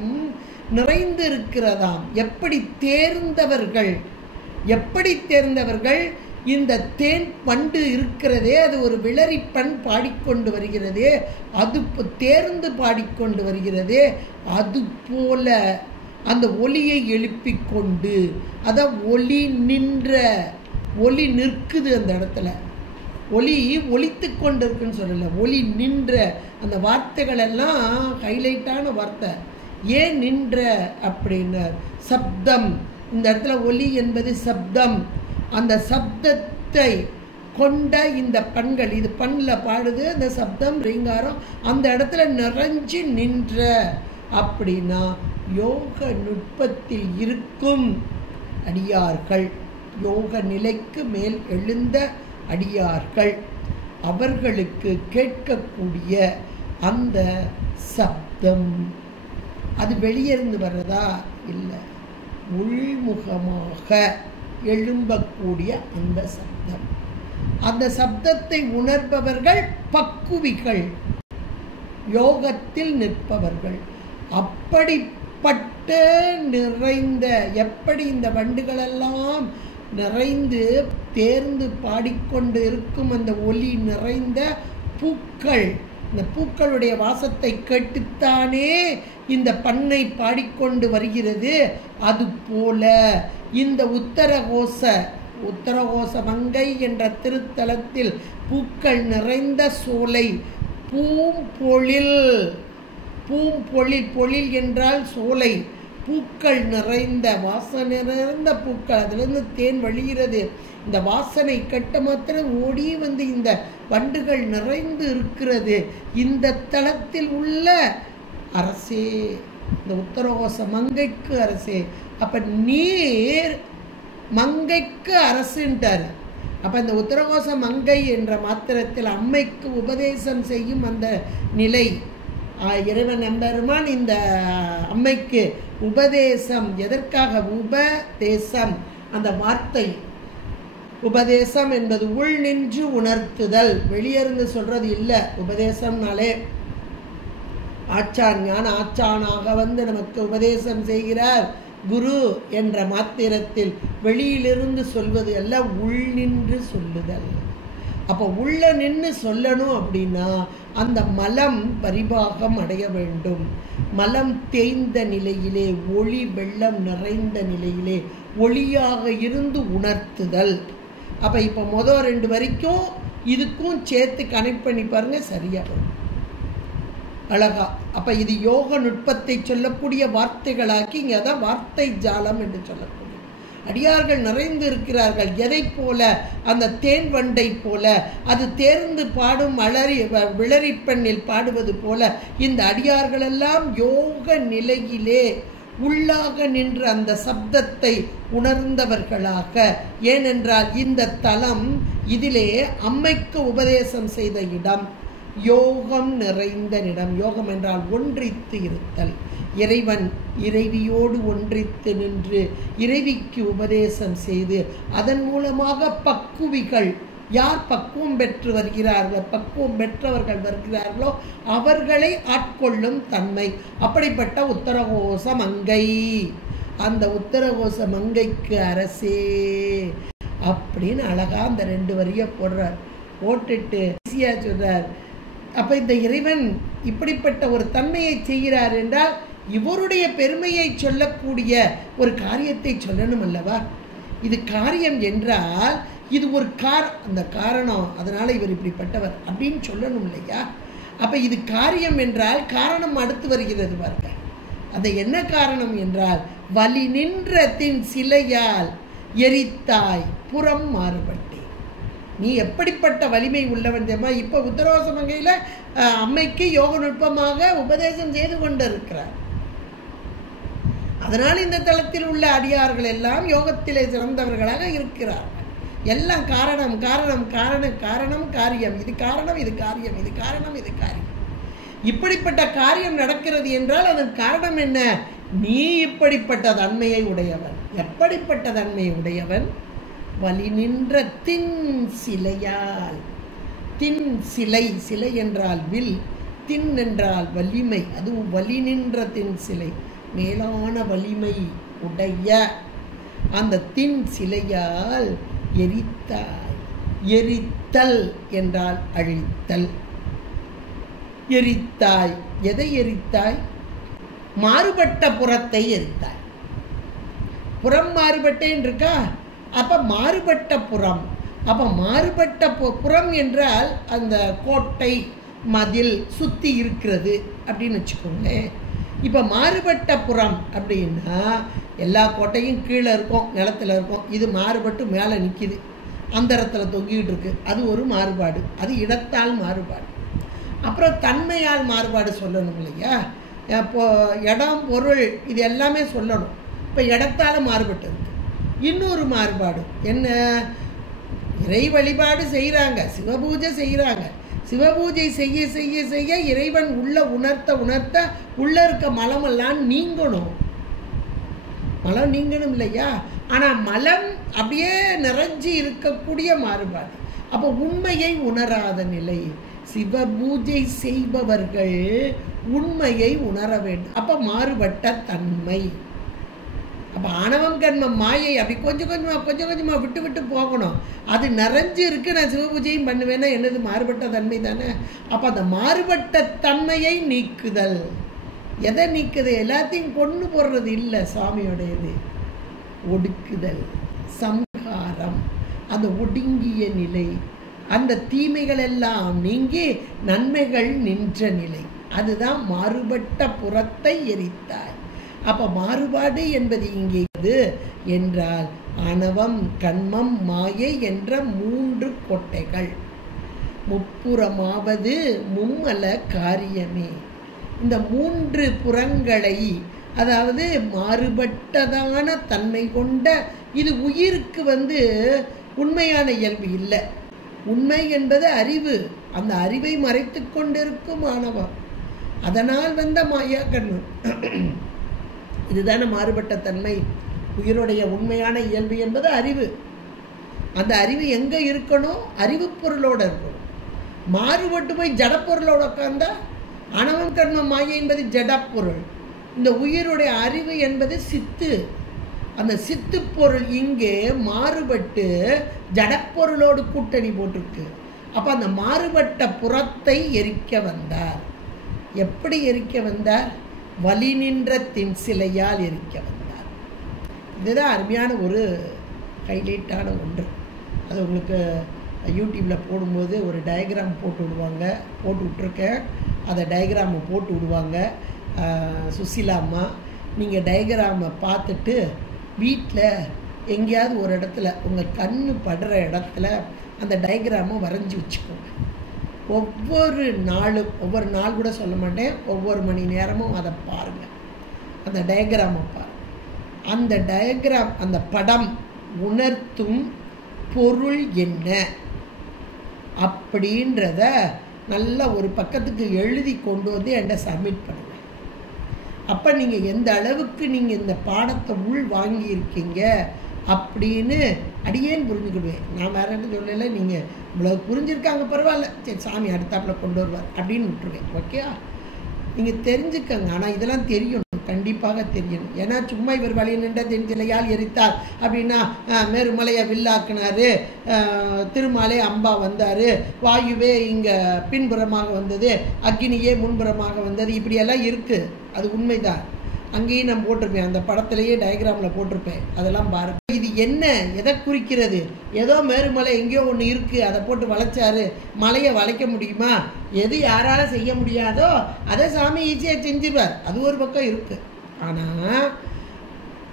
நிறைந்து இருக்கிறதாம். எப்படி தேர்ந்தவர்கள், எப்படி தேர்ந்தவர்கள்? இந்த தேன் வண்டு இருக்கிறதே, அது ஒரு விளரிப்பண் பாடிக்கொண்டு வருகிறதே, அது தேர்ந்து பாடிக்கொண்டு வருகிறதே, அது போல அந்த ஒலியை எழுப்பிக் கொண்டு, அதான் ஒலி நின்ற, ஒலி நிற்குது அந்த இடத்துல. ஒலி ஒலித்து கொண்டு இருக்குன்னு சொல்லலை, ஒலி நின்ற. அந்த வார்த்தைகள் எல்லாம் ஹைலைட்டான வார்த்தை. ஏன் நின்ற அப்படின்னார்? சப்தம். இந்த இடத்துல ஒலி என்பது சப்தம். அந்த சப்தத்தை கொண்ட இந்த பண்கள், இது பண்ணில் பாடுது, அந்த சப்தம் ரீங்காரம் அந்த இடத்துல நிறைஞ்சு நின்ற அப்படின்னா யோக நுட்பத்தில் இருக்கும் அடியார்கள், யோக நிலைக்கு மேல் எழுந்த அடியார்கள், அவர்களுக்கு கேட்கக்கூடிய அந்த சப்தம் அது வெளியிருந்து வர்றதா இல்லை, உள்முகமாக எழும்பக்கூடிய அந்த சப்தம். அந்த சப்தத்தை உணர்பவர்கள் பக்குவிகள், யோகத்தில் நிற்பவர்கள். அப்படிப்பட்ட நிறைந்த, எப்படி இந்த வண்டுகளெல்லாம் நிறைந்து தேர்ந்து பாடிக்கொண்டு இருக்கும் அந்த ஒலி நிறைந்த பூக்கள், இந்த பூக்களுடைய வாசத்தை கேட்டுத்தானே இந்த பண்ணை பாடிக்கொண்டு வருகிறது. அதுபோல இந்த உத்தரகோச மங்கை என்ற திருத்தலத்தில் பூக்கள் நிறைந்த சோலை, பூம்பொழில், பொழில் என்றால் சோலை, பூக்கள் நிறைந்த, வாசனை நிறைந்த பூக்கள், அதிலிருந்து தேன் வழிகிறது. இந்த வாசனை கட்ட மாத்திரம் ஓடி வந்து இந்த வண்டுகள் நிறைந்து இருக்கிறது. இந்த தலத்தில் உள்ள அரசே, இந்த உத்தரகோச மங்கைக்கு அரசே. அப்ப நீர் மங்கைக்கு அரசுன்றார். அப்ப இந்த உத்தரகோச மங்கை என்ற மாத்திரத்தில் அம்மைக்கு உபதேசம் செய்யும் அந்த நிலை, இறைவன் எம்பெருமான் இந்த அம்மைக்கு உபதேசம், எதற்காக உபதேசம், அந்த வார்த்தை உபதேசம் என்பது உள் நின்று உணர்த்துதல், வெளியிருந்து சொல்றது இல்லை. உபதேசம்னாலே ஆச்சான், ஞான ஆச்சானாக வந்து நமக்கு உபதேசம் செய்கிறார் குரு என்ற மாத்திரத்தில் வெளியிலிருந்து சொல்வது எல்லாம் உள் நின்று சொல்லுதல். அப்போ உள்ள நின்று சொல்லணும் அப்படின்னா அந்த மலம் பரிபாகம் அடைய வேண்டும். மலம் தேய்ந்த நிலையிலே, ஒளி வெள்ளம் நிறைந்த நிலையிலே ஒளியாக இருந்து உணர்த்துதல். அப்போ இப்போ மொதல் 2 வரைக்கும் இதுக்கும் சேர்த்து கனெக்ட் பண்ணி பாருங்க, சரியா வரும், அழகா. அப்போ இது யோக நுட்பத்தை சொல்லக்கூடிய வார்த்தைகளாக்கி இங்கே தான் வார்த்தை ஜாலம் என்று சொல்லக்கூடிய அடியார்கள் நிறைந்து இருக்கிறார்கள். எதை போல, அந்த தேன் வண்டை போல, அது தேர்ந்து பாடும் விளரிப்பெண்ணில் பாடுவது போல இந்த அடியார்கள் எல்லாம் யோக நிலையிலே உள்ளாக நின்று அந்த சப்தத்தை உணர்ந்தவர்களாக. ஏனென்றால் இந்த தலம் இதிலே அம்மைக்கு உபதேசம் செய்த இடம், யோகம் நிறைந்த இடம். யோகம் என்றால் ஒன்றித்து இருத்தல். இறைவன் இறைவியோடு ஒன்றித்து நின்று இறைவிக்கு உபதேசம் செய்து அதன் மூலமாக பக்குவிகள், யார் பக்குவம் பெற்று வருகிறார்களோ, பக்குவம் பெற்றவர்கள் வருகிறார்களோ அவர்களை ஆட்கொள்ளும் தன்மை. அப்படிப்பட்ட உத்தரகோச மங்கை, அந்த உத்தரகோச மங்கைக்கு அரசே அப்படின்னு அழகா அந்த 2 வரியை போடுறார். போட்டுட்டு ஈஸியா சொல்றார். அப்ப இந்த இறைவன் இப்படிப்பட்ட ஒரு தன்மையை செய்கிறார் என்றால் இவருடைய பெருமையை சொல்லக்கூடிய ஒரு காரியத்தை சொல்லணும் அல்லவா? இது காரியம் என்றால் இது ஒரு அந்த காரணம், அதனால இவர் இப்படிப்பட்டவர் அப்படின்னு சொல்லணும் இல்லையா? அப்ப இது காரியம் என்றால் காரணம் அடுத்து வருகிறது பாருங்க. அது என்ன காரணம் என்றால் வலி நின்ற தின் சிலையால் எரித்தாய் புறம் மாறுபட்டே. நீ எப்படிப்பட்ட வலிமை உள்ளவன் தெரியுமா? இப்போ உத்தரகோச மங்கையில் அம்மைக்கு யோக நுட்பமாக உபதேசம் செய்து கொண்டு இருக்கிறார். அதனால் இந்த தளத்தில் உள்ள அடியார்கள் எல்லாம் யோகத்திலே சிறந்தவர்களாக இருக்கிறார்கள். எல்லாம் காரணம் காரணம் காரணம் காரணம் காரியம், இது காரணம் இது காரியம், இது காரணம் இது காரியம். இப்படிப்பட்ட காரியம் நடக்கிறது என்றால் அதன் காரணம் என்ன? நீ இப்படிப்பட்ட தன்மையை உடையவன். எப்படிப்பட்ட தன்மையை உடையவன்? வலி நின்ற தின் சிலையால். தின் சிலை, சிலை என்றால் வில், தின் என்றால் வலிமை, அதுவும் வலி நின்ற தின் சிலை, மேலான வலிமை உடைய அந்த தின் சிலையால் எரித்தாய். எரித்தல் என்றால் அழித்தல். எரித்தாய். எதை எரித்தாய்? மாறுபட்ட புறத்தை எரித்தாய். புறம் மாறுபட்டேன் இருக்கா? அப்ப மாறுபட்ட புறம். அப்ப மாறுபட்ட புறம் என்றால் அந்த கோட்டை மதில் சுத்தி இருக்கிறது அப்படின்னு வச்சுக்கோங்களேன். இப்போ மாறுபட்ட புறம் அப்படின்னா எல்லா கோட்டையும் கீழே இருக்கும், நிலத்தில் இருக்கும். இது மாறுபட்டு மேலே நிற்கிது, அந்தரத்தில் தொங்கிக்கிட்டு இருக்கு. அது ஒரு மாறுபாடு, அது இடத்தால் மாறுபாடு. அப்புறம் தன்மையால் மாறுபாடு சொல்லணும் இல்லையா? இப்போ இடம் பொருள் இது எல்லாமே சொல்லணும். இப்போ இடத்தால் மாறுபட்டு இருக்கு. இன்னொரு மாறுபாடு என்ன? இறை வழிபாடு செய்கிறாங்க, சிவபூஜை செய்கிறாங்க. சிவபூஜை செய்ய செய்ய செய்ய இறைவன் உள்ள உணர்த்த உள்ள இருக்க மலமெல்லாம் நீங்கணும். மலம் நீங்கணும் இல்லையா? ஆனால் மலம் அப்படியே நிறைஞ்சி இருக்கக்கூடிய மாறுபாடு. அப்போ உண்மையை உணராத நிலை. சிவபூஜை செய்பவர்கள் உண்மையை உணர வேண்டும். அப்போ மாறுபட்ட தன்மை. அப்போ ஆணவம் கர்மம் மாயை அப்படி கொஞ்சம் கொஞ்சமாக விட்டு விட்டு போகணும். அது நிறைஞ்சு இருக்கு. நான் சிவபூஜையும் பண்ணுவேன்னா என்னது? மாறுபட்ட தன்மை தானே. அப்போ அந்த மாறுபட்ட தன்மையை நீக்குதல். எதை நீக்குது? எல்லாத்தையும் கொண்டு போடுறது இல்லை சுவாமியோடையது. ஒடுக்குதல், சம்ஹாரம், அந்த ஒடுங்கிய நிலை, அந்த தீமைகள் எல்லாம் நீங்கி நன்மைகள் நின்ற நிலை. அதுதான் மாறுபட்ட புறத்தை எரித்தாய். அப்போ மாறுபாடு என்பது இங்கே எது என்றால் ஆணவம், கண்மம், மாயை என்ற 3 கொட்டைகள். முப்புறமாவது மும்மல காரியமே. இந்த 3 புறங்களை, அதாவது மாறுபட்டதான தன்மை கொண்ட இது உயிருக்கு உண்மையான இயல்பு இல்லை. உண்மை என்பது அறிவு. அந்த அறிவை மறைத்து கொண்டிருக்கும் ஆணவம். அதனால் வந்த மாயா கண்மம். இதுதானே மாறுபட்ட தன்மை. உயிருடைய உண்மையான இயல்பு என்பது அறிவு. அந்த அறிவு எங்கே இருக்கணும்? அறிவு பொருளோடு இருக்கணும். மாறுபட்டு போய் ஜடப்பொருளோட உட்கார்ந்தா ஆணவம் கர்மம் மாயை என்பது ஜடப்பொருள். இந்த உயிருடைய அறிவு என்பது சித்து. அந்த சித்து பொருள் இங்கே மாறுபட்டு ஜடப்பொருளோடு கூட்டணி போட்டிருக்கு. அப்போ அந்த மாறுபட்ட புறத்தை எரிக்க வந்தார். எப்படி எரிக்க வந்தார்? வலி நின்ற தின் சிலையால் எரிக்க வந்தார். இதுதான் அருமையான ஒரு ஹைலைட்டான ஒன்று. அது உங்களுக்கு யூடியூப்பில் போடும்போது ஒரு டயக்ராம் போட்டு விட்ருக்கேன். அதை டயக்ராமை போட்டு விடுவாங்க சுசிலா அம்மா. நீங்கள் டயக்ராமை பார்த்துட்டு வீட்டில் எங்கேயாவது ஒரு இடத்துல உங்கள் கண்ணு படுற இடத்துல அந்த டயக்ராமை வரைஞ்சி வச்சுக்கோங்க. ஒவ்வொரு நாள் கூட சொல்ல மாட்டேன், ஒவ்வொரு மணி நேரமும் அதை பாருங்கள். அந்த டயக்ராமை பாருங்கள். அந்த டயக்ராம், அந்த படம் உணர்த்தும் பொருள் என்ன அப்படின்றத நல்லா ஒரு பக்கத்துக்கு எழுதி கொண்டு வந்து என்கிட்ட சப்மிட் பண்ணுங்கள். அப்போ நீங்கள் எந்த அளவுக்கு நீங்கள் இந்த பாடத்தை உள் வாங்கியிருக்கீங்க அப்படின்னு அடியேன்னு புரிஞ்சுக்கிடுவேன். நான் வேற என்ன சொல்லலை, நீங்கள் இவ்வளோ புரிஞ்சிருக்காங்க பரவாயில்ல, சரி சாமி அடுத்தாப்பில் கொண்டு வருவார் அப்படின்னு விட்டுருவேன். ஓகே, நீங்கள் தெரிஞ்சுக்கங்க. ஆனால் இதெல்லாம் தெரியணும், கண்டிப்பாக தெரியணும். ஏன்னா சும்மா இவர் வழி நின்ற தென்சிலையால் எரித்தார் அப்படின்னா மேருமலையை வில்லாக்குனாரு, திருமாலே அம்பா வந்தார், வாயுவே இங்கே பின்புறமாக வந்தது, அக்னியே முன்புறமாக வந்தது, இப்படியெல்லாம் இருக்குது. அது உண்மைதான். அங்கேயும் நான் போட்டிருப்பேன், அந்த படத்துலேயே டயக்ராமில் போட்டிருப்பேன். அதெல்லாம் பாருங்க. இது என்ன, எதை குறிக்கிறது? ஏதோ மேருமலை எங்கேயோ ஒன்று இருக்குது, அதை போட்டு வளைச்சாரு. மலையை வளைக்க முடியுமா? எது யாரால் செய்ய முடியாதோ அதை சாமி ஈஸியாக செஞ்சிருவார். அது ஒரு பக்கம் இருக்குது. ஆனால்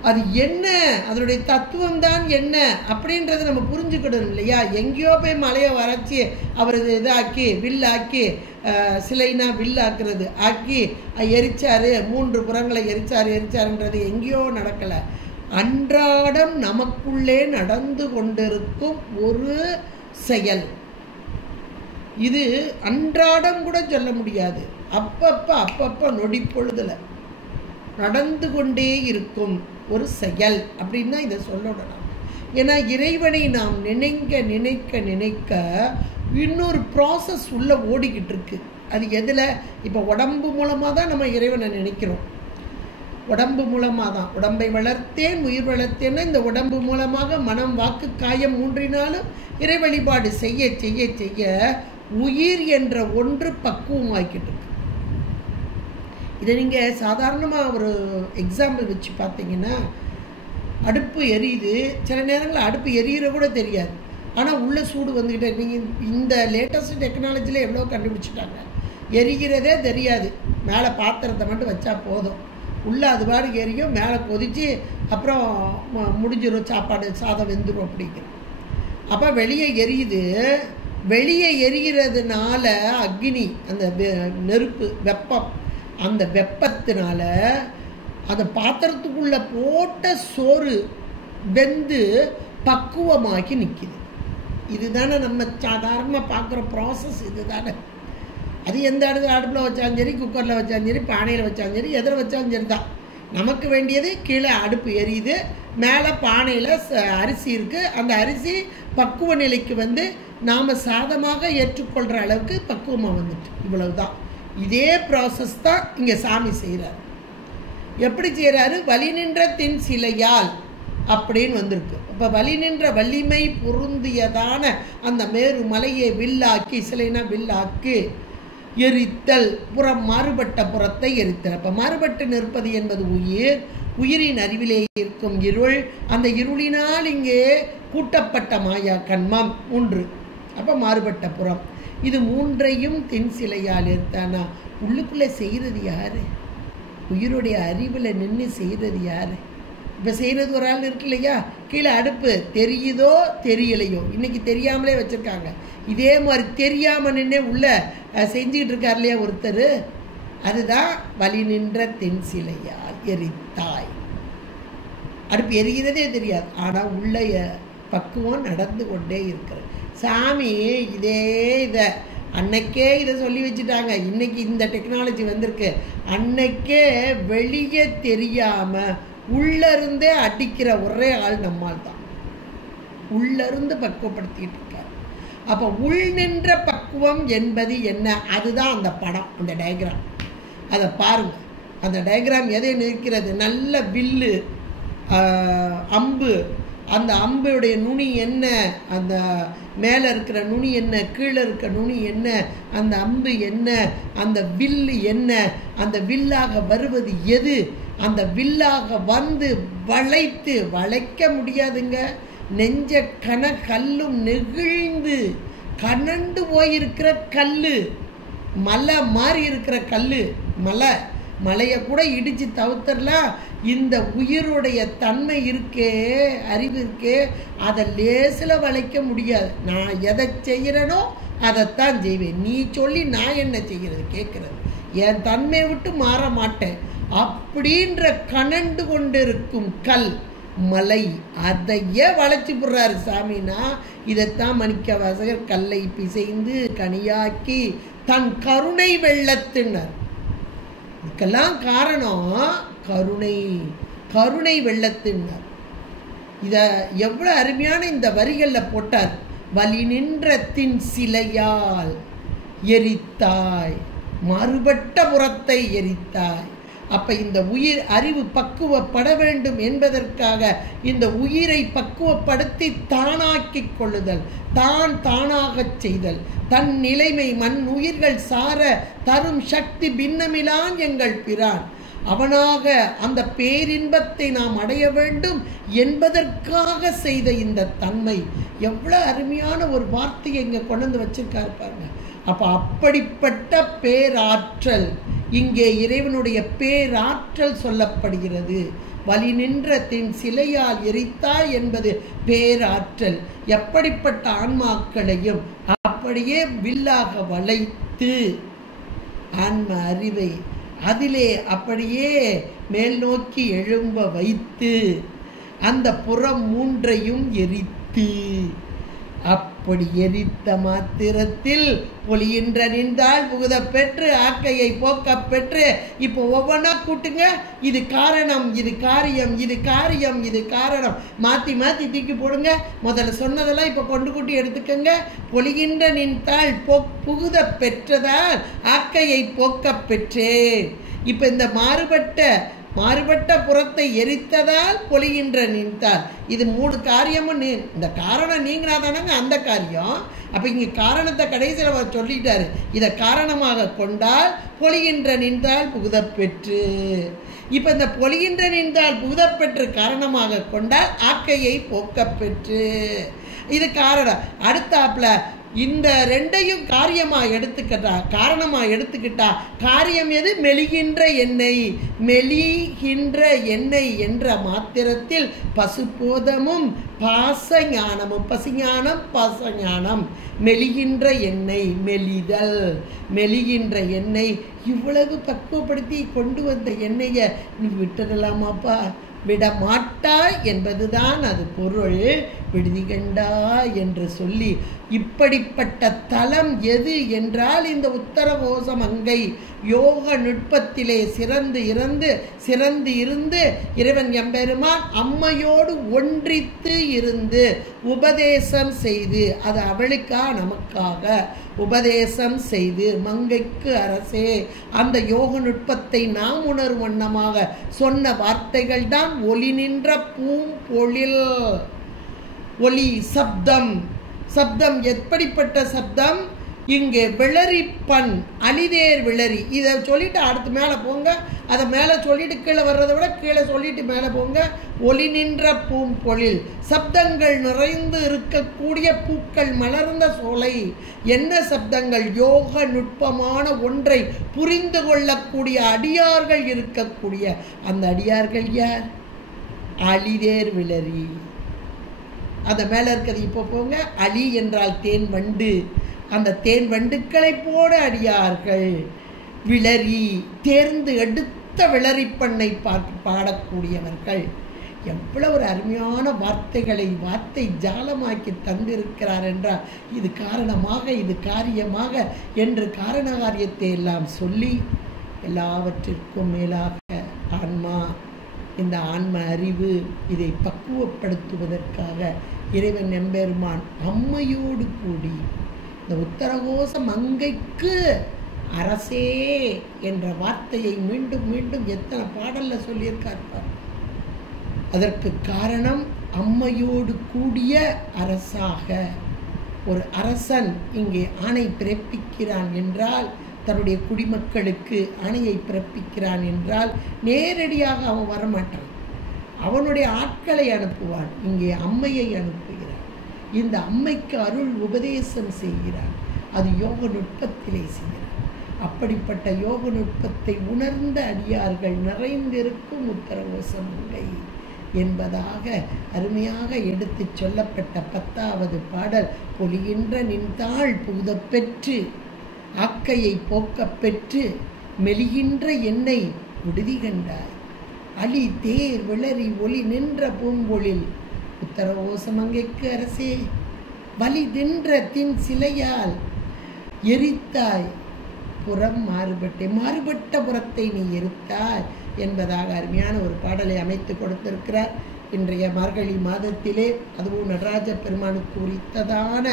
அது என்ன, அதனுடைய தத்துவம் தான் என்ன அப்படின்றத நம்ம புரிஞ்சுக்கிடணும் இல்லையா? எங்கேயோ போய் மலையை வரைச்சி அவர் இதாக்கி வில்லாக்கி, சிலைனா வில்லாக்குறது ஆக்கி எரிச்சாரு, 3 புறங்களை எரிச்சாருன்றது எங்கேயோ நடக்கலை. அன்றாடம் நமக்குள்ளே நடந்து கொண்டிருக்கும் ஒரு செயல் இது. அன்றாடம் கூட சொல்ல முடியாது, அப்பப்போ நொடி பொழுதுல நடந்து கொண்டே இருக்கும் ஒரு செயல் அப்படின்னு தான் இதை சொல்லணும். ஏன்னா இறைவனை நாம் நினைக்க இன்னொரு ப்ராசஸ் உள்ள ஓடிக்கிட்டு இருக்கு. அது எதில்? இப்போ உடம்பு மூலமாக தான் நம்ம இறைவனை நினைக்கிறோம். உடம்பு மூலமாக தான். உடம்பை வளர்த்தேன் உயிர் வளர்த்தேன்னா இந்த உடம்பு மூலமாக மனம் வாக்கு காயம் 3னாலும் இறை வழிபாடு செய்ய செய்ய செய்ய உயிர் என்ற ஒன்று பக்குவமாக்கிட்டு இருக்கு. இதை நீங்கள் சாதாரணமாக ஒரு எக்ஸாம்பிள் வச்சு பார்த்தீங்கன்னா, அடுப்பு எரியுது, சில நேரங்களில் அடுப்பு எரியிற கூட தெரியாது, ஆனால் உள்ளே சூடு வந்துக்கிட்டே. நீங்கள் இந்த லேட்டஸ்ட் டெக்னாலஜியில் எவ்வளோ கண்டுபிடிச்சிட்டாங்க, எரிகிறதே தெரியாது. மேலே பாத்திரத்தை மட்டும் வச்சா போதும், உள்ளே அது பாடு எரியும், மேலே கொதித்து அப்புறம் முடிஞ்சிடும், சாதம் வெந்துடும் அப்படிங்கிறது. அப்போ வெளியே எரியுது. வெளியே எரிகிறதுனால அக்னி, அந்த நெருப்பு வெப்பம், அந்த வெப்பத்தினால அந்த பாத்திரத்துக்குள்ள போட்ட சோறு வெந்து பக்குவமாகி நிற்கிது. இதுதானே நம்ம சாதாரணமாக பார்க்குற ப்ராசஸ். இதுதானே அது எந்த அடுப்பில் வச்சாலும் சரி, குக்கரில் வச்சாலும் சரி, பானையில் வச்சாலும் சரி, எதில் வச்சாலும் சரி தான். நமக்கு வேண்டியது கீழே அடுப்பு எரியுது, மேலே பானையில் அரிசி இருக்குது. அந்த அரிசி பக்குவ நிலைக்கு வந்து நாம் சாதமாக ஏற்றுக்கொள்கிற அளவுக்கு பக்குவமாக வந்துட்டு இவ்வளவு தான். இதே ப்ராசஸ் தான் இங்கே சாமி செய்கிறார். எப்படி செய்கிறாரு? வலி நின்ற தின் சிலையால் அப்படின்னு வந்திருக்கு. இப்போ வலி நின்ற வலிமை பொருந்தியதான அந்த மேரு மலையை வில்லாக்கி, சிலைனா வில்லாக்கி எரித்தல், புறம் மாறுபட்ட புறத்தை எரித்தல். அப்போ மாறுபட்டு நிற்பது என்பது உயிர், உயிரின் அறிவிலே இருக்கும் இருள், அந்த இருளினால் இங்கே கூட்டப்பட்ட மாயா கண்மம் ஒன்று. அப்போ மாறுபட்ட புறம். இது மூன்றையும் தென் சிலையால் எடுத்தானா உள்ளுக்குள்ளே செய்கிறது யாரு? உயிருடைய அறிவில் நின்று செய்கிறது யாரு? இப்போ செய்கிறது ஒரு ஆள் இருக்கு இல்லையா? கீழே அடுப்பு தெரியுதோ தெரியலையோ, இன்னைக்கு தெரியாமலே வச்சுருக்காங்க. இதே மாதிரி தெரியாமல் நின்று உள்ள செஞ்சுக்கிட்டு இருக்கார் இல்லையா ஒருத்தர், அதுதான் வலி நின்ற தென் சிலையால் எரித்தாய். அடுப்பு எரிகிறதே தெரியாது, ஆனால் உள்ள பக்குவம் நடந்து கொண்டே இருக்கிறது. சாமி இதே இதை அன்னைக்கே இதை சொல்லி வச்சுட்டாங்க. இன்னைக்கு இந்த டெக்னாலஜி வந்திருக்கு. அன்னைக்கே வெளியே தெரியாமல் உள்ளிருந்தே அடிக்கிற ஒரே ஆள் நம்மால் தான். உள்ளிருந்து பக்குவப்படுத்திட்டு இருக்கார். அப்போ உள் நின்ற பக்குவம் என்பது என்ன? அதுதான் அந்த படம், அந்த டயக்ராம். அதை பாருங்க. அந்த டயக்ராம் எதை நிற்கிறது? நல்ல வில்லு, அம்பு, அந்த அம்புடைய நுனி என்ன, அந்த மேலே இருக்கிற நுனி என்ன, கீழே இருக்கிற நுனி என்ன, அந்த அம்பு என்ன, அந்த வில்லு என்ன, அந்த வில்லாக வருவது எது, அந்த வில்லாக வந்து வளைக்க முடியாதுங்க. நெஞ்ச கல்லும் நெகிழ்ந்து கனண்டு போயிருக்கிற கல், மலை மாதிரி இருக்கிற கல், மலையை கூட இடித்து தவிர்த்தரலாம். இந்த உயிருடைய தன்மை இருக்கே, அறிவு இருக்கே, அதை லேசில் வளைக்க முடியாது. நான் எதை செய்கிறேனோ அதைத்தான் செய்வேன். நீ சொல்லி நான் என்ன செய்கிறது கேட்குறது. என் தன்மையை விட்டு மாற மாட்டேன் அப்படின்ற கனண்டு கொண்டிருக்கும் கல், மலை, அதையே வளைச்சி போடுறாரு சாமினா. இதைத்தான் மணிக்க வாசகர் கல்லை பிசைந்து கனியாக்கி தன் கருணை வெள்ளத்தினர். இதுக்கெல்லாம் காரணம் கருணை வெள்ளத்தினர். இதை எவ்வளோ அருமையான இந்த வரிகளில் போட்டார். வலி நின்ற தின் சிலையால் எரித்தாய், மாறுபட்ட புறத்தை எரித்தாய். அப்போ இந்த உயிர் அறிவு பக்குவப்பட வேண்டும் என்பதற்காக இந்த உயிரை பக்குவப்படுத்தி தானாக்கி கொள்ளுதல், தானாகச் செய்தல், தன் நிலைமை மண் உயிர்கள் சார தரும் சக்தி பின்னமிலான் எங்கள் பிரான். அவனாக அந்த பேரின்பத்தை நாம் அடைய வேண்டும் என்பதற்காக செய்த இந்த தன்மை. எவ்வளோ அருமையான ஒரு வார்த்தையை இங்கே கொண்டு வந்து வச்சிருக்காரு பாருங்க. அப்போ அப்படிப்பட்ட பேராற்றல், இங்கே இறைவனுடைய பேராற்றல் சொல்லப்படுகிறது. வலி நின்ற தின் சிலையால் எரித்தாய் என்பது பேராற்றல். எப்படிப்பட்ட ஆன்மாக்களையும் அப்படியே வில்லாக வளைத்து ஆன்ம அறிவை அதிலே அப்படியே மேல் நோக்கி எழும்ப வைத்து அந்த புறம் மூன்றையும் எரித்து, அப்படி எரித்த மாத்திரத்தில் பொலியின்ற நின்றால் புகுத பெற்று ஆக்கையை போக்க பெற்று. இப்போ ஒவ்வொன்றா கூட்டுங்க. இது காரணம், இது காரியம், இது காரியம், இது காரணம், மாற்றி மாற்றி தூக்கி போடுங்க. முதல்ல சொன்னதெல்லாம் இப்போ கொண்டு கூட்டி எடுத்துக்கங்க. பொலிகின்ற நின்றால் புகுத பெற்றதால் ஆக்கையை போக்க பெற்றேன். இப்போ இந்த மாறுபட்ட புறத்தை எரித்ததால் பொலிகின்ற நின்றால், இது மூணு காரியமும் இந்த காரணம் நீங்கினாதானங்க அந்த காரியம். அப்போ இங்கே காரணத்தை கடைசியில் அவர் சொல்லிட்டாரு. இதை காரணமாக கொண்டால் பொலிகின்ற நின்றால் புகுதப்பெற்று. இப்போ இந்த பொலிகின்ற நின்றால் புகுதப்பெற்று காரணமாக கொண்டால் ஆக்கையை போக்கப்பெற்று. இது காரணம். அடுத்தாப்புல இந்த ரெண்டையும் காரணமா எடுத்துக்கிட்டா காரியம் எது? மெலிகின்ற எண்ணெய். மெலிகின்ற எண்ணெய் என்ற மாத்திரத்தில் பசுபோதமும் பாசஞானமும், பசுஞானம் பாசஞானம், மெலிகின்ற எண்ணெய், மெலிதல், மெலிகின்ற எண்ணெய். இவ்வளவு பக்குவப்படுத்தி கொண்டு வந்த எண்ணெயை நீ விட்டுடலாமாப்பா? விடமாட்டாய் என்பதுதான் அது பொருள். விடுதி கண்டா என்று சொல்லி இப்படிப்பட்ட தலம் எது என்றால் இந்த உத்தரகோச மங்கை யோக நுட்பத்திலே சிறந்து இருந்து இறைவன் எம்பெருமான் அம்மையோடு ஒன்றித்து இருந்து உபதேசம் செய்து, அது அவளுக்கா நமக்காக உபதேசம் செய்து, மங்கைக்கு அரசே அந்த யோக நுட்பத்தை நாம் உணரும் வண்ணமாக சொன்ன வார்த்தைகள் தான் ஒளி நின்ற பூம்பொழில். ஒளி சப்தம். சப்தம் எப்படிப்பட்ட சப்தம்? இங்கே விளரிப்பண், அலிதேர் விளரி. இதை சொல்லிட்டு அடுத்து மேலே போங்க. அதை மேலே சொல்லிட்டு கீழே வர்றதை விட கீழே சொல்லிட்டு மேலே போங்க. ஒளி நின்ற பூம்பொழில், சப்தங்கள் நிறைந்து இருக்கக்கூடிய பூக்கள் மலர்ந்த சோலை. என்ன சப்தங்கள்? யோக நுட்பமான ஒன்றை புரிந்து கொள்ளக்கூடிய அடியார்கள் இருக்கக்கூடிய அந்த அடியார்கள் யார்? அலிதேர் விளரி. அந்த மேலே இருக்கிறது இப்போ போங்க. அலி என்றால் தேன் வண்டு. அந்த தேன் வண்டுக்களை போட அடியார்கள். விளரி, தேர்ந்து எடுத்த விளரிப்பண்ணை பாடக்கூடியவர்கள். எவ்வளவு ஒரு அருமையான வார்த்தைகளை வார்த்தை ஜாலமாக்கி தந்திருக்கிறார் என்றால் இது காரணமாக, இது காரியமாக என்று காரண காரியத்தை எல்லாம் சொல்லி எல்லாவற்றிற்கும் மேலாக ஆன்மா, இந்த ஆன்ம அறிவு, இதை பக்குவப்படுத்துவதற்காக இறைவன் எம்பெருமான் அம்மையோடு கூடி இந்த உத்தரகோச மங்கைக்கு அரசே என்ற வார்த்தையை மீண்டும் மீண்டும் எத்தனை பாடல்ல சொல்லியிருக்கார். அதற்கு காரணம் அம்மையோடு கூடிய அரசாக. ஒரு அரசன் இங்கே ஆணை பிறப்பிக்கிறான் என்றால், தன்னுடைய குடிமக்களுக்கு ஆணையை பிறப்பிக்கிறான் என்றால் நேரடியாக அவன் வரமாட்டான். அவனுடைய ஆட்களை அனுப்புவான். இங்கே அம்மையை அனுப்புகிறான். இந்த அம்மைக்கு அருள் உபதேசம் செய்கிறான். அது யோக நுட்பத்திலே செய்கிறான். அப்படிப்பட்ட யோக நுட்பத்தை உணர்ந்த அடியார்கள் நிறைந்திருக்கும் உத்தரகோச மங்கை என்பதாக அருமையாக எடுத்து சொல்லப்பட்ட 10வது பாடல். பொலிகின்ற நின்றாள் புகுத பெற்று ஆக்கையை போக்க பெற்று மெலிகின்ற எண்ணெய் விடுதி கண்டாய். அலி தேர் விளரி ஒளி நின்ற பூம்பொழில் உத்தரகோச மங்கைக்கு அரசே வலி நின்ற தின் சிலையால் எரித்தாய் புறம் மாறுபட்ட புறத்தை நீ எரித்தாய் என்பதாக அருமையான ஒரு பாடலை அமைத்து கொடுத்திருக்கிறார். இன்றைய மார்கழி மாதத்திலே அதுவும் நடராஜ பெருமானுக்கு உரித்ததான,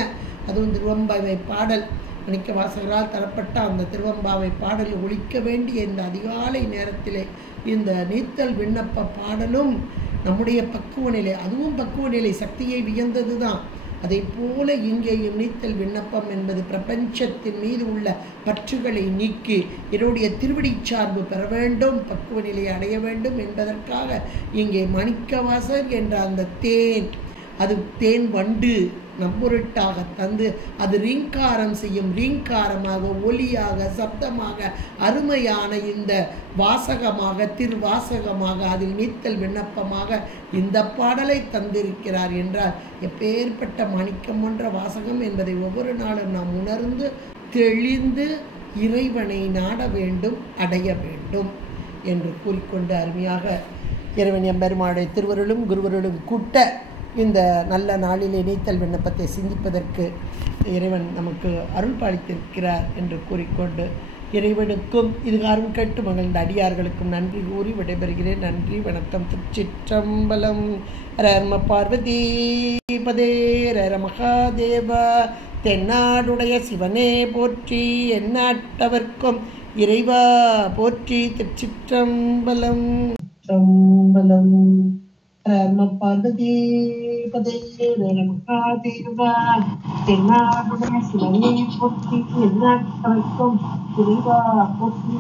அதுவும் திருவம்பாவை பாடல் மணிக்க வாசகரால் தரப்பட்ட அந்த திருவம்பாவை பாடல் ஒழிக்க வேண்டிய இந்த அதிகாலை நேரத்திலே இந்த நீத்தல் விண்ணப்ப பாடலும் நம்முடைய பக்குவ நிலை, அதுவும் பக்குவ நிலை சக்தியை வியந்தது தான். அதை போல இங்கேயும் நீத்தல் விண்ணப்பம் என்பது பிரபஞ்சத்தின் மீது உள்ள பற்றுகளை நீக்கி என்னுடைய திருவடி சார்பு பெற வேண்டும், பக்குவ நிலையை அடைய வேண்டும் என்பதற்காக இங்கே மாணிக்கவாசர் என்ற அந்த தேன், அது தேன் வண்டு நம்பொருட்டாக தந்து அது ரீங்காரம் செய்யும். ரீங்காரமாக, ஒலியாக, சப்தமாக, அருமையான இந்த வாசகமாக, திருவாசகமாக, அதில் நீத்தல் விண்ணப்பமாக இந்த பாடலை தந்திருக்கிறார் என்றால் எப்பேற்பட்ட மாணிக்கம் என்ற வாசகம் என்பதை ஒவ்வொரு நாளும் நாம் உணர்ந்து தெளிந்து இறைவனை நாட வேண்டும், அடைய வேண்டும் என்று கூறிக்கொண்டு அருமையாக இறைவன் எம்பெருமானுடைய திருவருளும் குருவருளும் கூட்ட இந்த நல்ல நாளிலே நீத்தல் விண்ணப்பத்தை சிந்திப்பதற்கு இறைவன் நமக்கு அருள் பாலித்திருக்கிறார் என்று கூறிக்கொண்டு இறைவனுக்கும் இதுகாரும் கேட்டு மகிழ்ந்த அடியார்களுக்கும் நன்றி கூறி விடைபெறுகிறேன். நன்றி, வணக்கம். திருச்சிற்றம்பலம். ரம பார்வதி பதே ரர மகாதேவா. தென்னாடுடைய சிவனே போற்றி, எந்நாட்டவர்க்கும் இறைவா போற்றி. திருச்சிற்றம்பலம். ரம பார்வதி பதே ரர மகாதேவா. தென்னாடுடைய சிவனே போற்றி, எந்நாட்டவர்க்கும் இறைவா போற்றி.